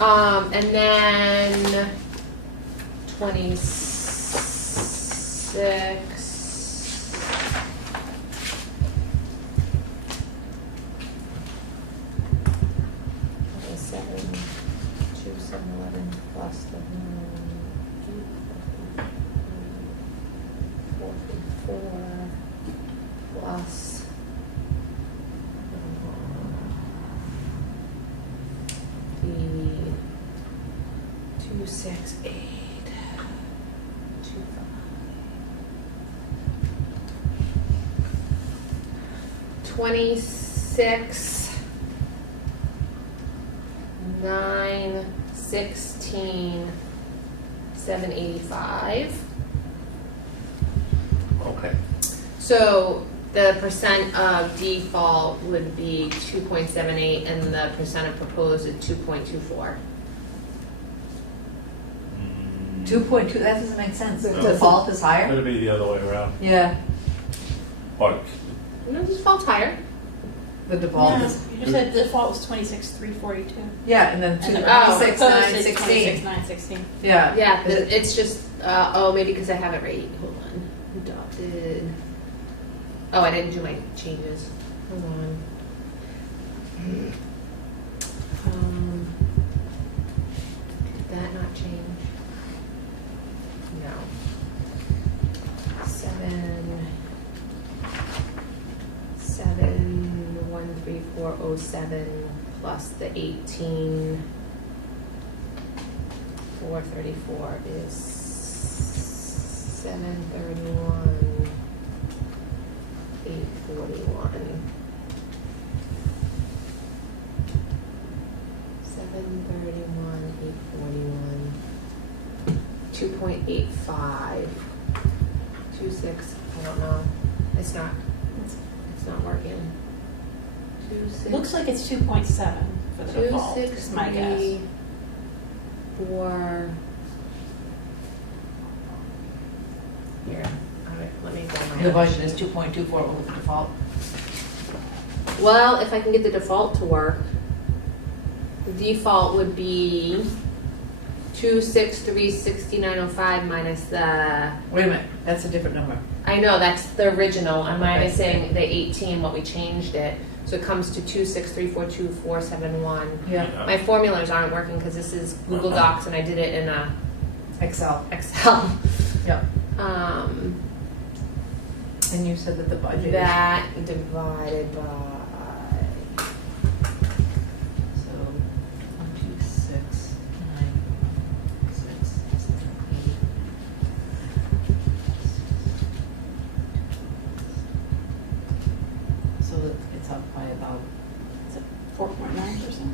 And then 26. 7, 2, 7, 11 plus the 4, plus the 2, 6, 8, 2, 5. 26, 9, 16, 785. Okay. So the percent of default would be 2.78 and the percent of proposed is 2.24. 2.2, that doesn't make sense. It The doesn't. default is higher? It'll be the other way around. Yeah, Or, No, default's higher. the default No, is, you just said the default was 26,342. yeah, and then And the 26, proposed 9, is 16. 26,916. Yeah. Yeah, it's just, maybe because I have it right. Hold on. Adopted. Oh, I didn't do my changes. Hold on. Did that not change? No. 7,13407 plus the 18,434 is 731, 841. 731, 841. 2.85. 26, I don't know. It's not working. 26. Looks like it's 2.7 for the default, is my guess. 4. Here, all right, let me go my. The budget is 2.24 over the default. Well, if I can get the default to work, the default would be 2636905 minus the. Wait a minute, that's a different number. I know that's the original. I'm Okay. minusing the 18, what we changed it, so it comes to 26342,471. Yeah, My formulas aren't working because this is Google Docs and I did it in a Excel. Excel. Yeah. And you said that the budget is. that divided by. So, 1, 2, 6, 9, 6, 7, 8. So it's up by about. Is it 4.9%?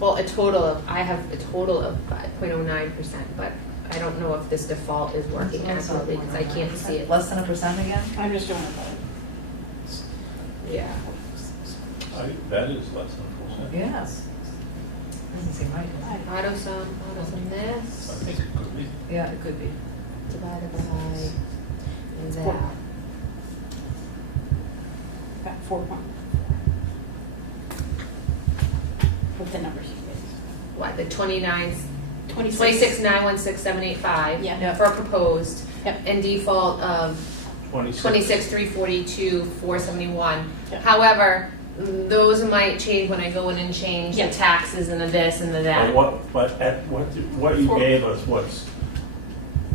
Well, I have a total of 5.09%, but I don't know if this default is working accurately because I can't see it. Less than 1% again? I'm just doing it by. Yeah. that is less than 4%. Yes. Doesn't seem right. Auto sum I this, think it could be. Yeah, it could be. divided by It's that. About 4. With the numbers you gave. What, the 29, 26. 26,916,785 Yeah. for proposed, Yep. and default of 26. 26,342,471. Yep. However, those might change when I go in and change the Yep. taxes and the this and the that. What you gave us was,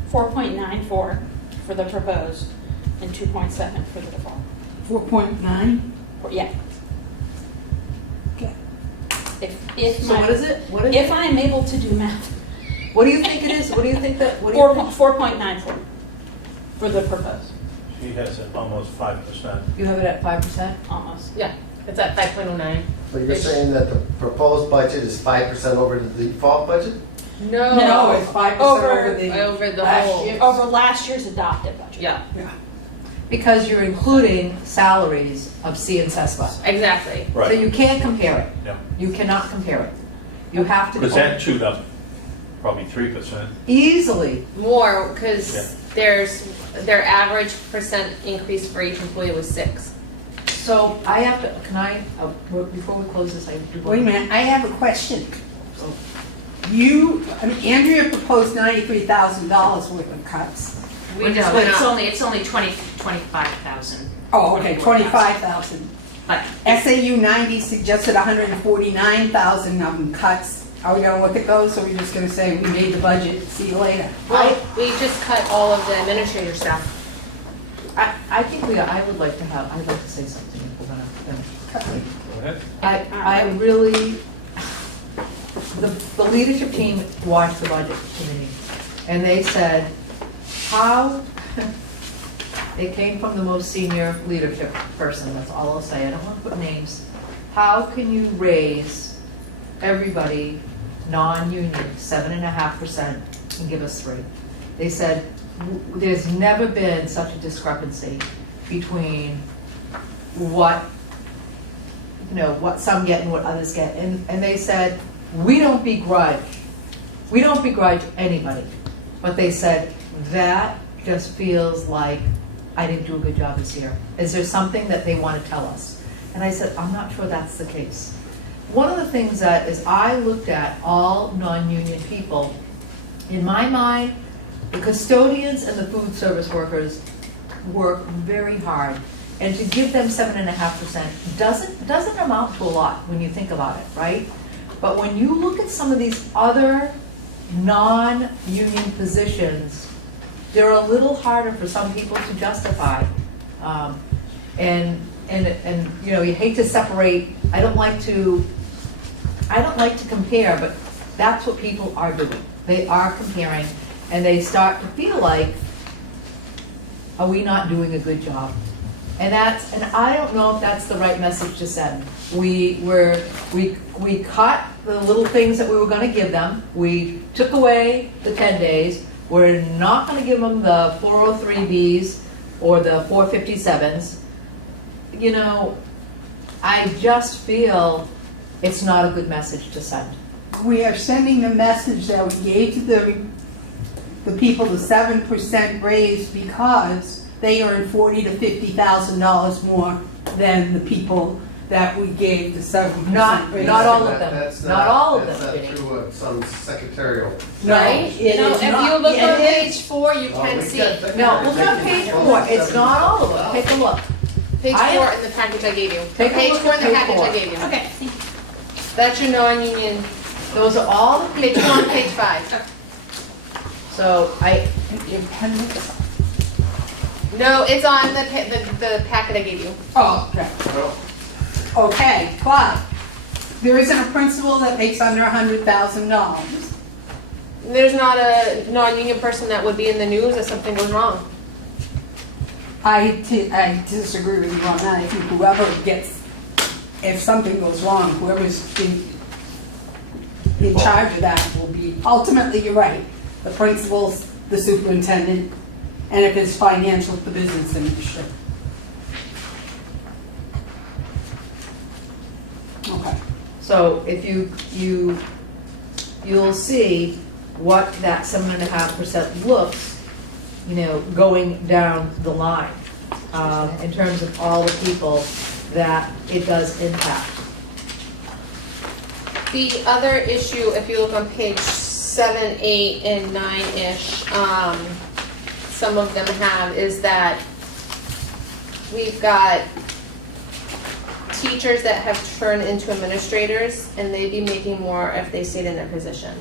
4.94 for the proposed and 2.7 for the default. 4.9? Yeah. Okay. If So my, what is it? What is if it? I'm able to do math, What do you think it is? What do you think that, what do you think? 4.94 for the proposed, she has it almost 5%. You have it at 5%? almost. Yeah, it's at 5.09. So you're saying that the proposed budget is 5% over the default budget? No, it's 5% over the last whole. year. Over last year's adopted budget. Yeah, Because you're including salaries of C and CESPA. exactly. So Right, you can't compare it. yeah. You cannot compare it. You have to. Because that chewed up probably 3%. Easily. More, Yeah. because their average percent increase for each employee was 6. So I have to, can I, before we close this, I do. Wait a minute, I have a question. Andrea proposed $93,000 worth of cuts. We Well, just no, went it's up. only 25,000. Oh, okay, 25,000. But SAU90 suggested 149,000 of them cuts. Are we gonna look at those, or are we just gonna say we made the budget, see you later? Well, we just cut all of the administrator stuff. I think I would like to have, I'd like to say something if we're gonna finish. Go ahead. I really, the leadership team watched the budget committee, and they said, how, it came from the most senior leadership person, that's all I'll say, I don't want to put names. How can you raise everybody, non-union, 7.5% and give us 3? They said, there's never been such a discrepancy between what, what some get and what others get. And they said, we don't begrudge anybody. But they said, that just feels like I didn't do a good job this year. Is there something that they want to tell us? And I said, I'm not sure that's the case. One of the things that is I looked at all non-union people, in my mind, the custodians and the food service workers work very hard. And to give them 7.5% doesn't amount to a lot when you think about it, right? But when you look at some of these other non-union positions, they're a little harder for some people to justify. And you hate to separate. I don't like to compare, but that's what people are doing. They are comparing, and they start to feel like, are we not doing a good job? And I don't know if that's the right message to send. We cut the little things that we were going to give them. We took away the 10 days. We're not going to give them the 403Bs or the 457s. I just feel it's not a good message to send. We are sending the message that we gave to the people the 7% raise because they earn $40,000 to $50,000 more than the people that we gave the 7% raise. Not all of them. That's Not all of that's them, not Vinnie. through some secretarial. Right? it No, is if not. you look It on is. page 4, you Oh, can we see. got the- No, look on page 4. It's not all of them. Take a look. Page I- 4 in the package I gave you. Take a Page look 4 at in the page package 4. I gave you. Okay, thank you. That's your non-union. Those are all the Page people. 1, page 5. So No, it's on the packet I gave you. Oh, okay. Okay, but there isn't a principal that makes under $100,000. There's not a non-union person that would be in the news if something goes wrong. I disagree with you on that. I think if something goes wrong, whoever's in charge of that will be, ultimately, you're right, the principals, the superintendent, and if it's financial, the business administrator. Okay. So if you'll see what that 7.5% looks, going down the line, in terms of all the people that it does impact. The other issue, if you look on page 7, 8, and 9-ish, some of them have, is that we've got teachers that have turned into administrators, and they'd be making more if they stayed in their position.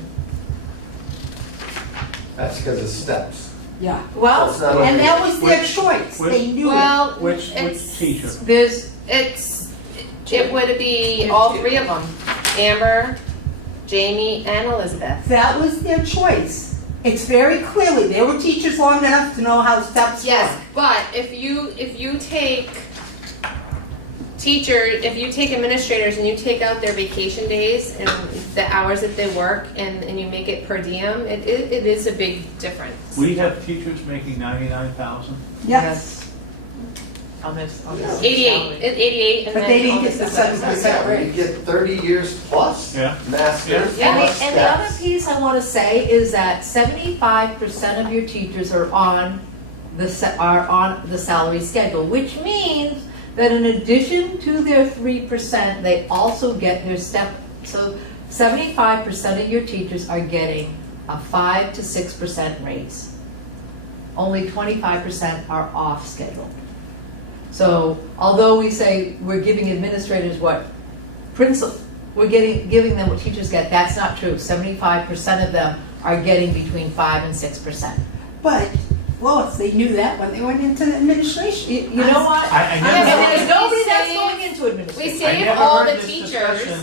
That's because of steps. Yeah. Well, That's not And okay. that was their Which- choice. which- They knew it. Well, Which it's, teacher? it would be all 3 of them, Amber, Jamie, and Elizabeth. That was their choice. It's very clearly, they were teachers long enough to know how steps work. Yes, but if you take teacher, if you take administrators and you take out their vacation days and the hours that they work and you make it per diem, it is a big difference. We have teachers making 99,000. Yes, On this 88, 88, and but then they didn't all get the this other stuff. 7% Yeah, you raise. get 30 years plus. Yeah. Masters Yeah. plus And the other steps. piece I want to say is that 75% of your teachers are on the salary schedule, which means that in addition to their 3%, they also get their step. So 75% of your teachers are getting a 5 to 6% raise. Only 25% are off schedule. So although we say we're giving administrators what we're giving them what teachers get, that's not true. 75% of them are getting between 5 and 6%. But, Lois, they knew that when they went into administration. You know what? I And never there's heard, nobody We that's saved- going into administration. We I saved never all heard the this teachers. discussion.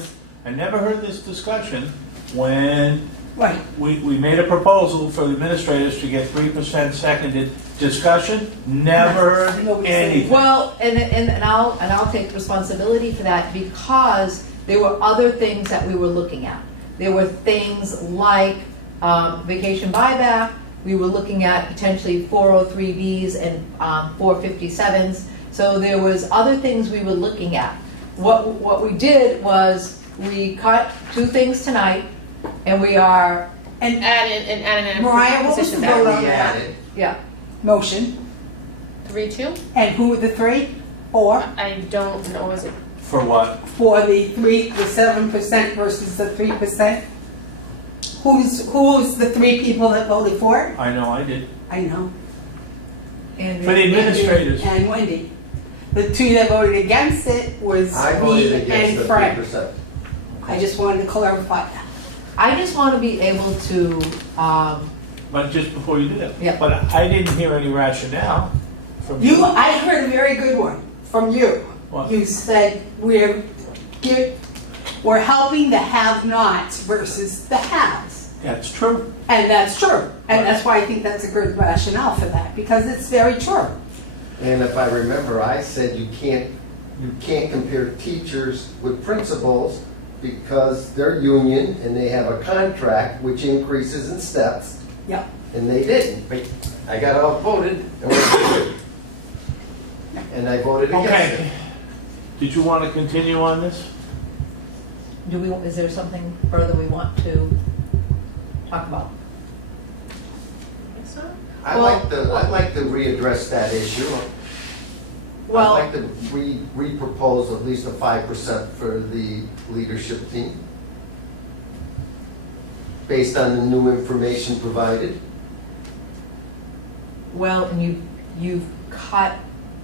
I never heard this discussion when Right. we made a proposal for the administrators to get 3% seconded. Discussion, never heard Nobody said anything. anything. Well, and I'll take responsibility for that because there were other things that we were looking at. There were things like vacation buyback. We were looking at potentially 403Bs and 457s. So there was other things we were looking at. What we did was we cut 2 things tonight, and we are, And Add an Mariah, what was position the back. vote on We that added. yeah. motion? 3-2? And who were the 3? 4? I don't know, is it? For what? For the 7% versus the 3%? Who's the 3 people that voted for it? I know I did. I know. And For the administrators. And Wendy. The 2 that voted against it was I voted me against and the Frank. 3%. I just wanted to clarify that. I just want to be able to, But just before you do that. Yeah. But I didn't hear any rationale from You, I heard a very good one from you. What? You said we're helping the have-nots versus the haves. That's true. And that's true. Right. And that's why I think that's a good rationale for that, because it's very true. And if I remember, I said you can't compare teachers with principals because they're union and they have a contract which increases in steps, Yep. and they didn't. But I got outvoted and went and I voted against Okay. it. Did you want to continue on this? is there something further we want to talk about? I'd like to readdress that issue. Well- I'd like to re-propose at least a 5% for the leadership team based on the new information provided. Well, and you've cut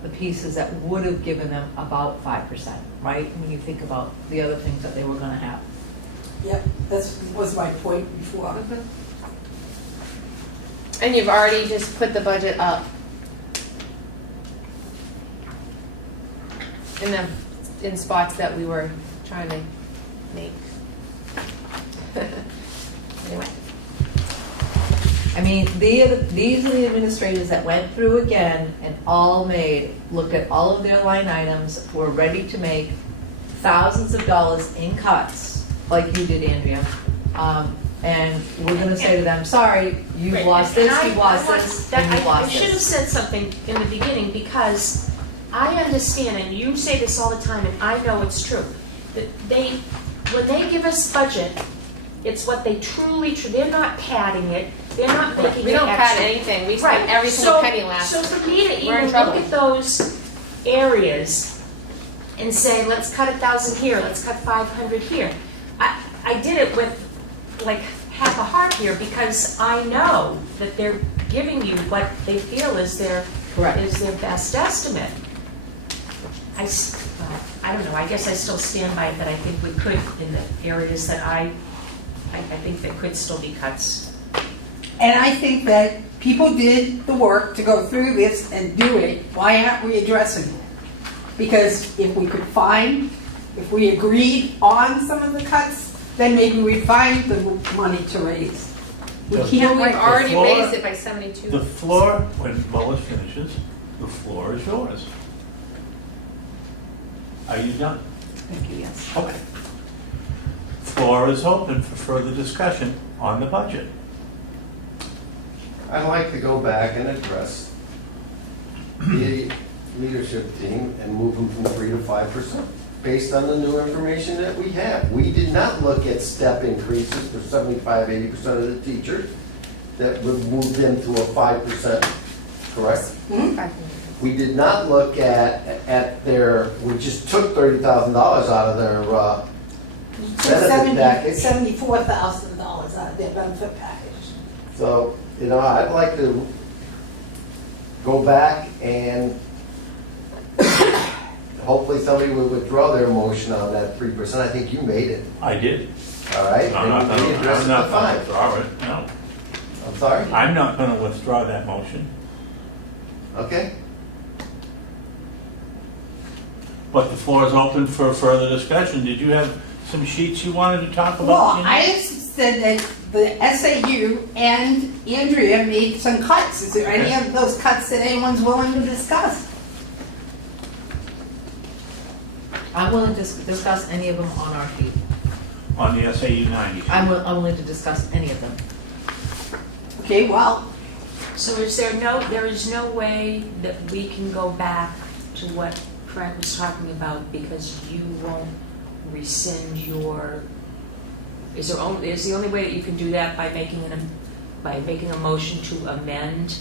the pieces that would have given them about 5%, right? When you think about the other things that they were gonna have. Yep, that was my point before. And you've already just put the budget up. In spots that we were trying to make. Anyway. I mean, these are the administrators that went through again and looked at all of their line items, were ready to make thousands of dollars in cuts, like you did, Andrea. And we're gonna say to them, sorry, you've Right, lost and this, I- you've lost I want this, that- and you've I lost should have this. said something in the beginning, because I understand, and you say this all the time, and I know it's true, that when they give us budget, it's what they truly, they're not padding it, they're not making We it don't pad extra. anything, we Right, spent every single so- penny last. So for me to We're in even look trouble. at those areas and say, let's cut 1,000 here, let's cut 500 here, I did it with like half a heart here, because I know that they're giving you what they feel is their Correct. best estimate. I don't know, I guess I still stand by it, that I think we could, in the areas that I think there could still be cuts. And I think that people did the work to go through this and do it. Why aren't we addressing it? Because if we agreed on some of the cuts, then maybe we'd find the money to raise. We The- can't We've right already floor- raised it by 72. The floor, when Lois finishes, the floor is yours. Are you done? Thank you, yes. Okay. Floor is open for further discussion on the budget. I'd like to go back and address the leadership team and move them from 3 to 5% based on the new information that we have. We did not look at step increases for 75, 80% of the teachers that would move them to a 5%, correct? We did not look at their, we just took $30,000 out of their benefit package. $74,000 out of their benefit package. So, you know, I'd like to go back and hopefully somebody will withdraw their motion on that 3%. I think you made it, I did. all right? I'm not And we gonna addressed the 5. withdraw it, no. I'm sorry? I'm not gonna withdraw that motion. Okay. But the floor is open for further discussion. Did you have some sheets you wanted to talk about? Well, Jeannie? I said that the SAU and Andrea made some cuts. Is there any of those cuts that anyone's willing to discuss? I'm willing to discuss any of them on our sheet. On the SAU90. I'm willing to discuss any of them. Okay, well, So is there is no way that we can go back to what Frank was talking about because you won't rescind your, is the only way that you can do that by making a motion to amend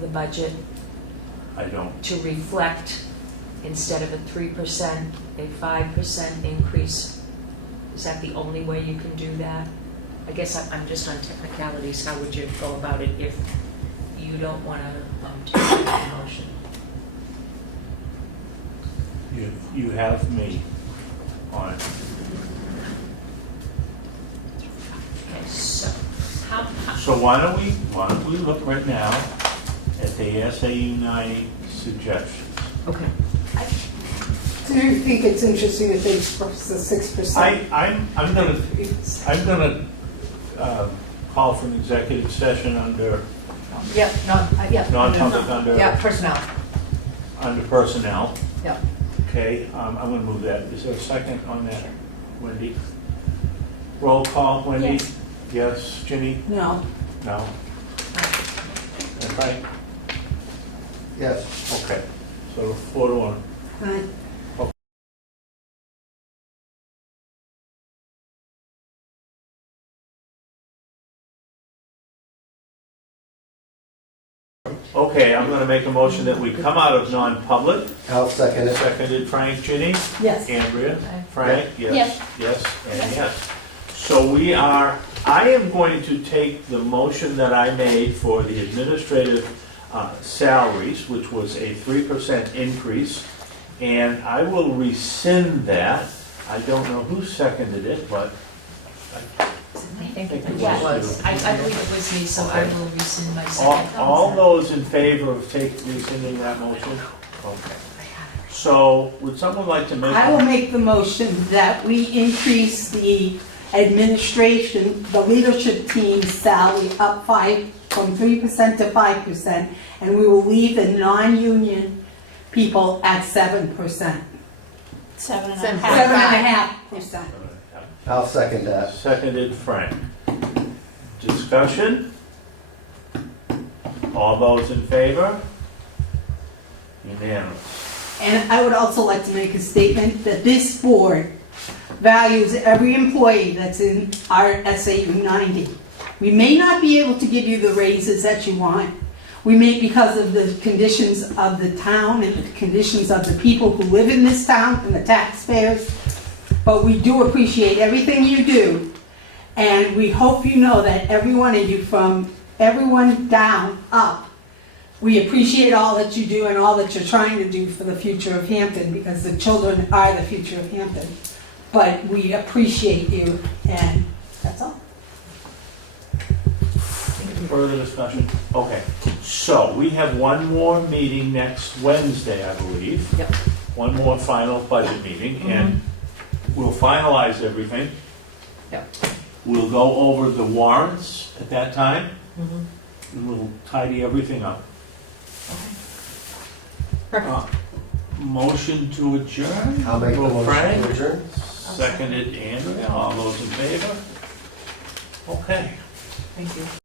the budget I don't. to reflect, instead of a 3%, a 5% increase? Is that the only way you can do that? I guess I'm just on technicalities. How would you go about it if you don't want to take that motion? You have me on it. Okay, so how So why don't we look right now at the SAU90 suggestions? Okay. do you think it's interesting that they express the 6%? I'm gonna call for an executive session under Yep, non-public Yeah, personnel. under personnel. Yep. Okay, I'm gonna move that. Is there a second on that, Wendy? Roll call, Wendy? Yes. Yes, Ginny? No. No? And Frank? Yes. Okay, so 4-1. Aye. Okay, I'm gonna make a motion that we come out of non-public. I'll second it. Seconded, Frank, Ginny? Yes. Andrea? Frank? Yes. Yes, and yes. So I am going to take the motion that I made for the administrative salaries, which was a 3% increase, and I will rescind that. I don't know who seconded it, but I think it Yeah, was I believe it was me, so I will rescind my all second. all those in favor of rescinding that motion? Okay. So would someone like to make? I will make the motion that we increase the administration, the leadership team's salary up from 3% to 5%, and we will leave the non-union people at 7%. 7.5. 7.5%. I'll second that. Seconded, Frank. Discussion? All those in favor? Unanimous. And I would also like to make a statement that this board values every employee that's in our SAU90. We may not be able to give you the raises that you want. We may, because of the conditions of the town and the conditions of the people who live in this town and the taxpayers, but we do appreciate everything you do. And we hope you know that every one of you, from everyone down up, we appreciate all that you do and all that you're trying to do for the future of Hampton, because the children are the future of Hampton. But we appreciate you, and that's all. Further discussion? Okay. So we have one more meeting next Wednesday, I believe. Yep. One more final budget meeting, and we'll finalize everything. Yep. We'll go over the warrants at that time, and we'll tidy everything up. Perfect. motion to adjourn. I'll make the motion Frank, to adjourn. seconded Andrea, all those in favor? Okay. Thank you.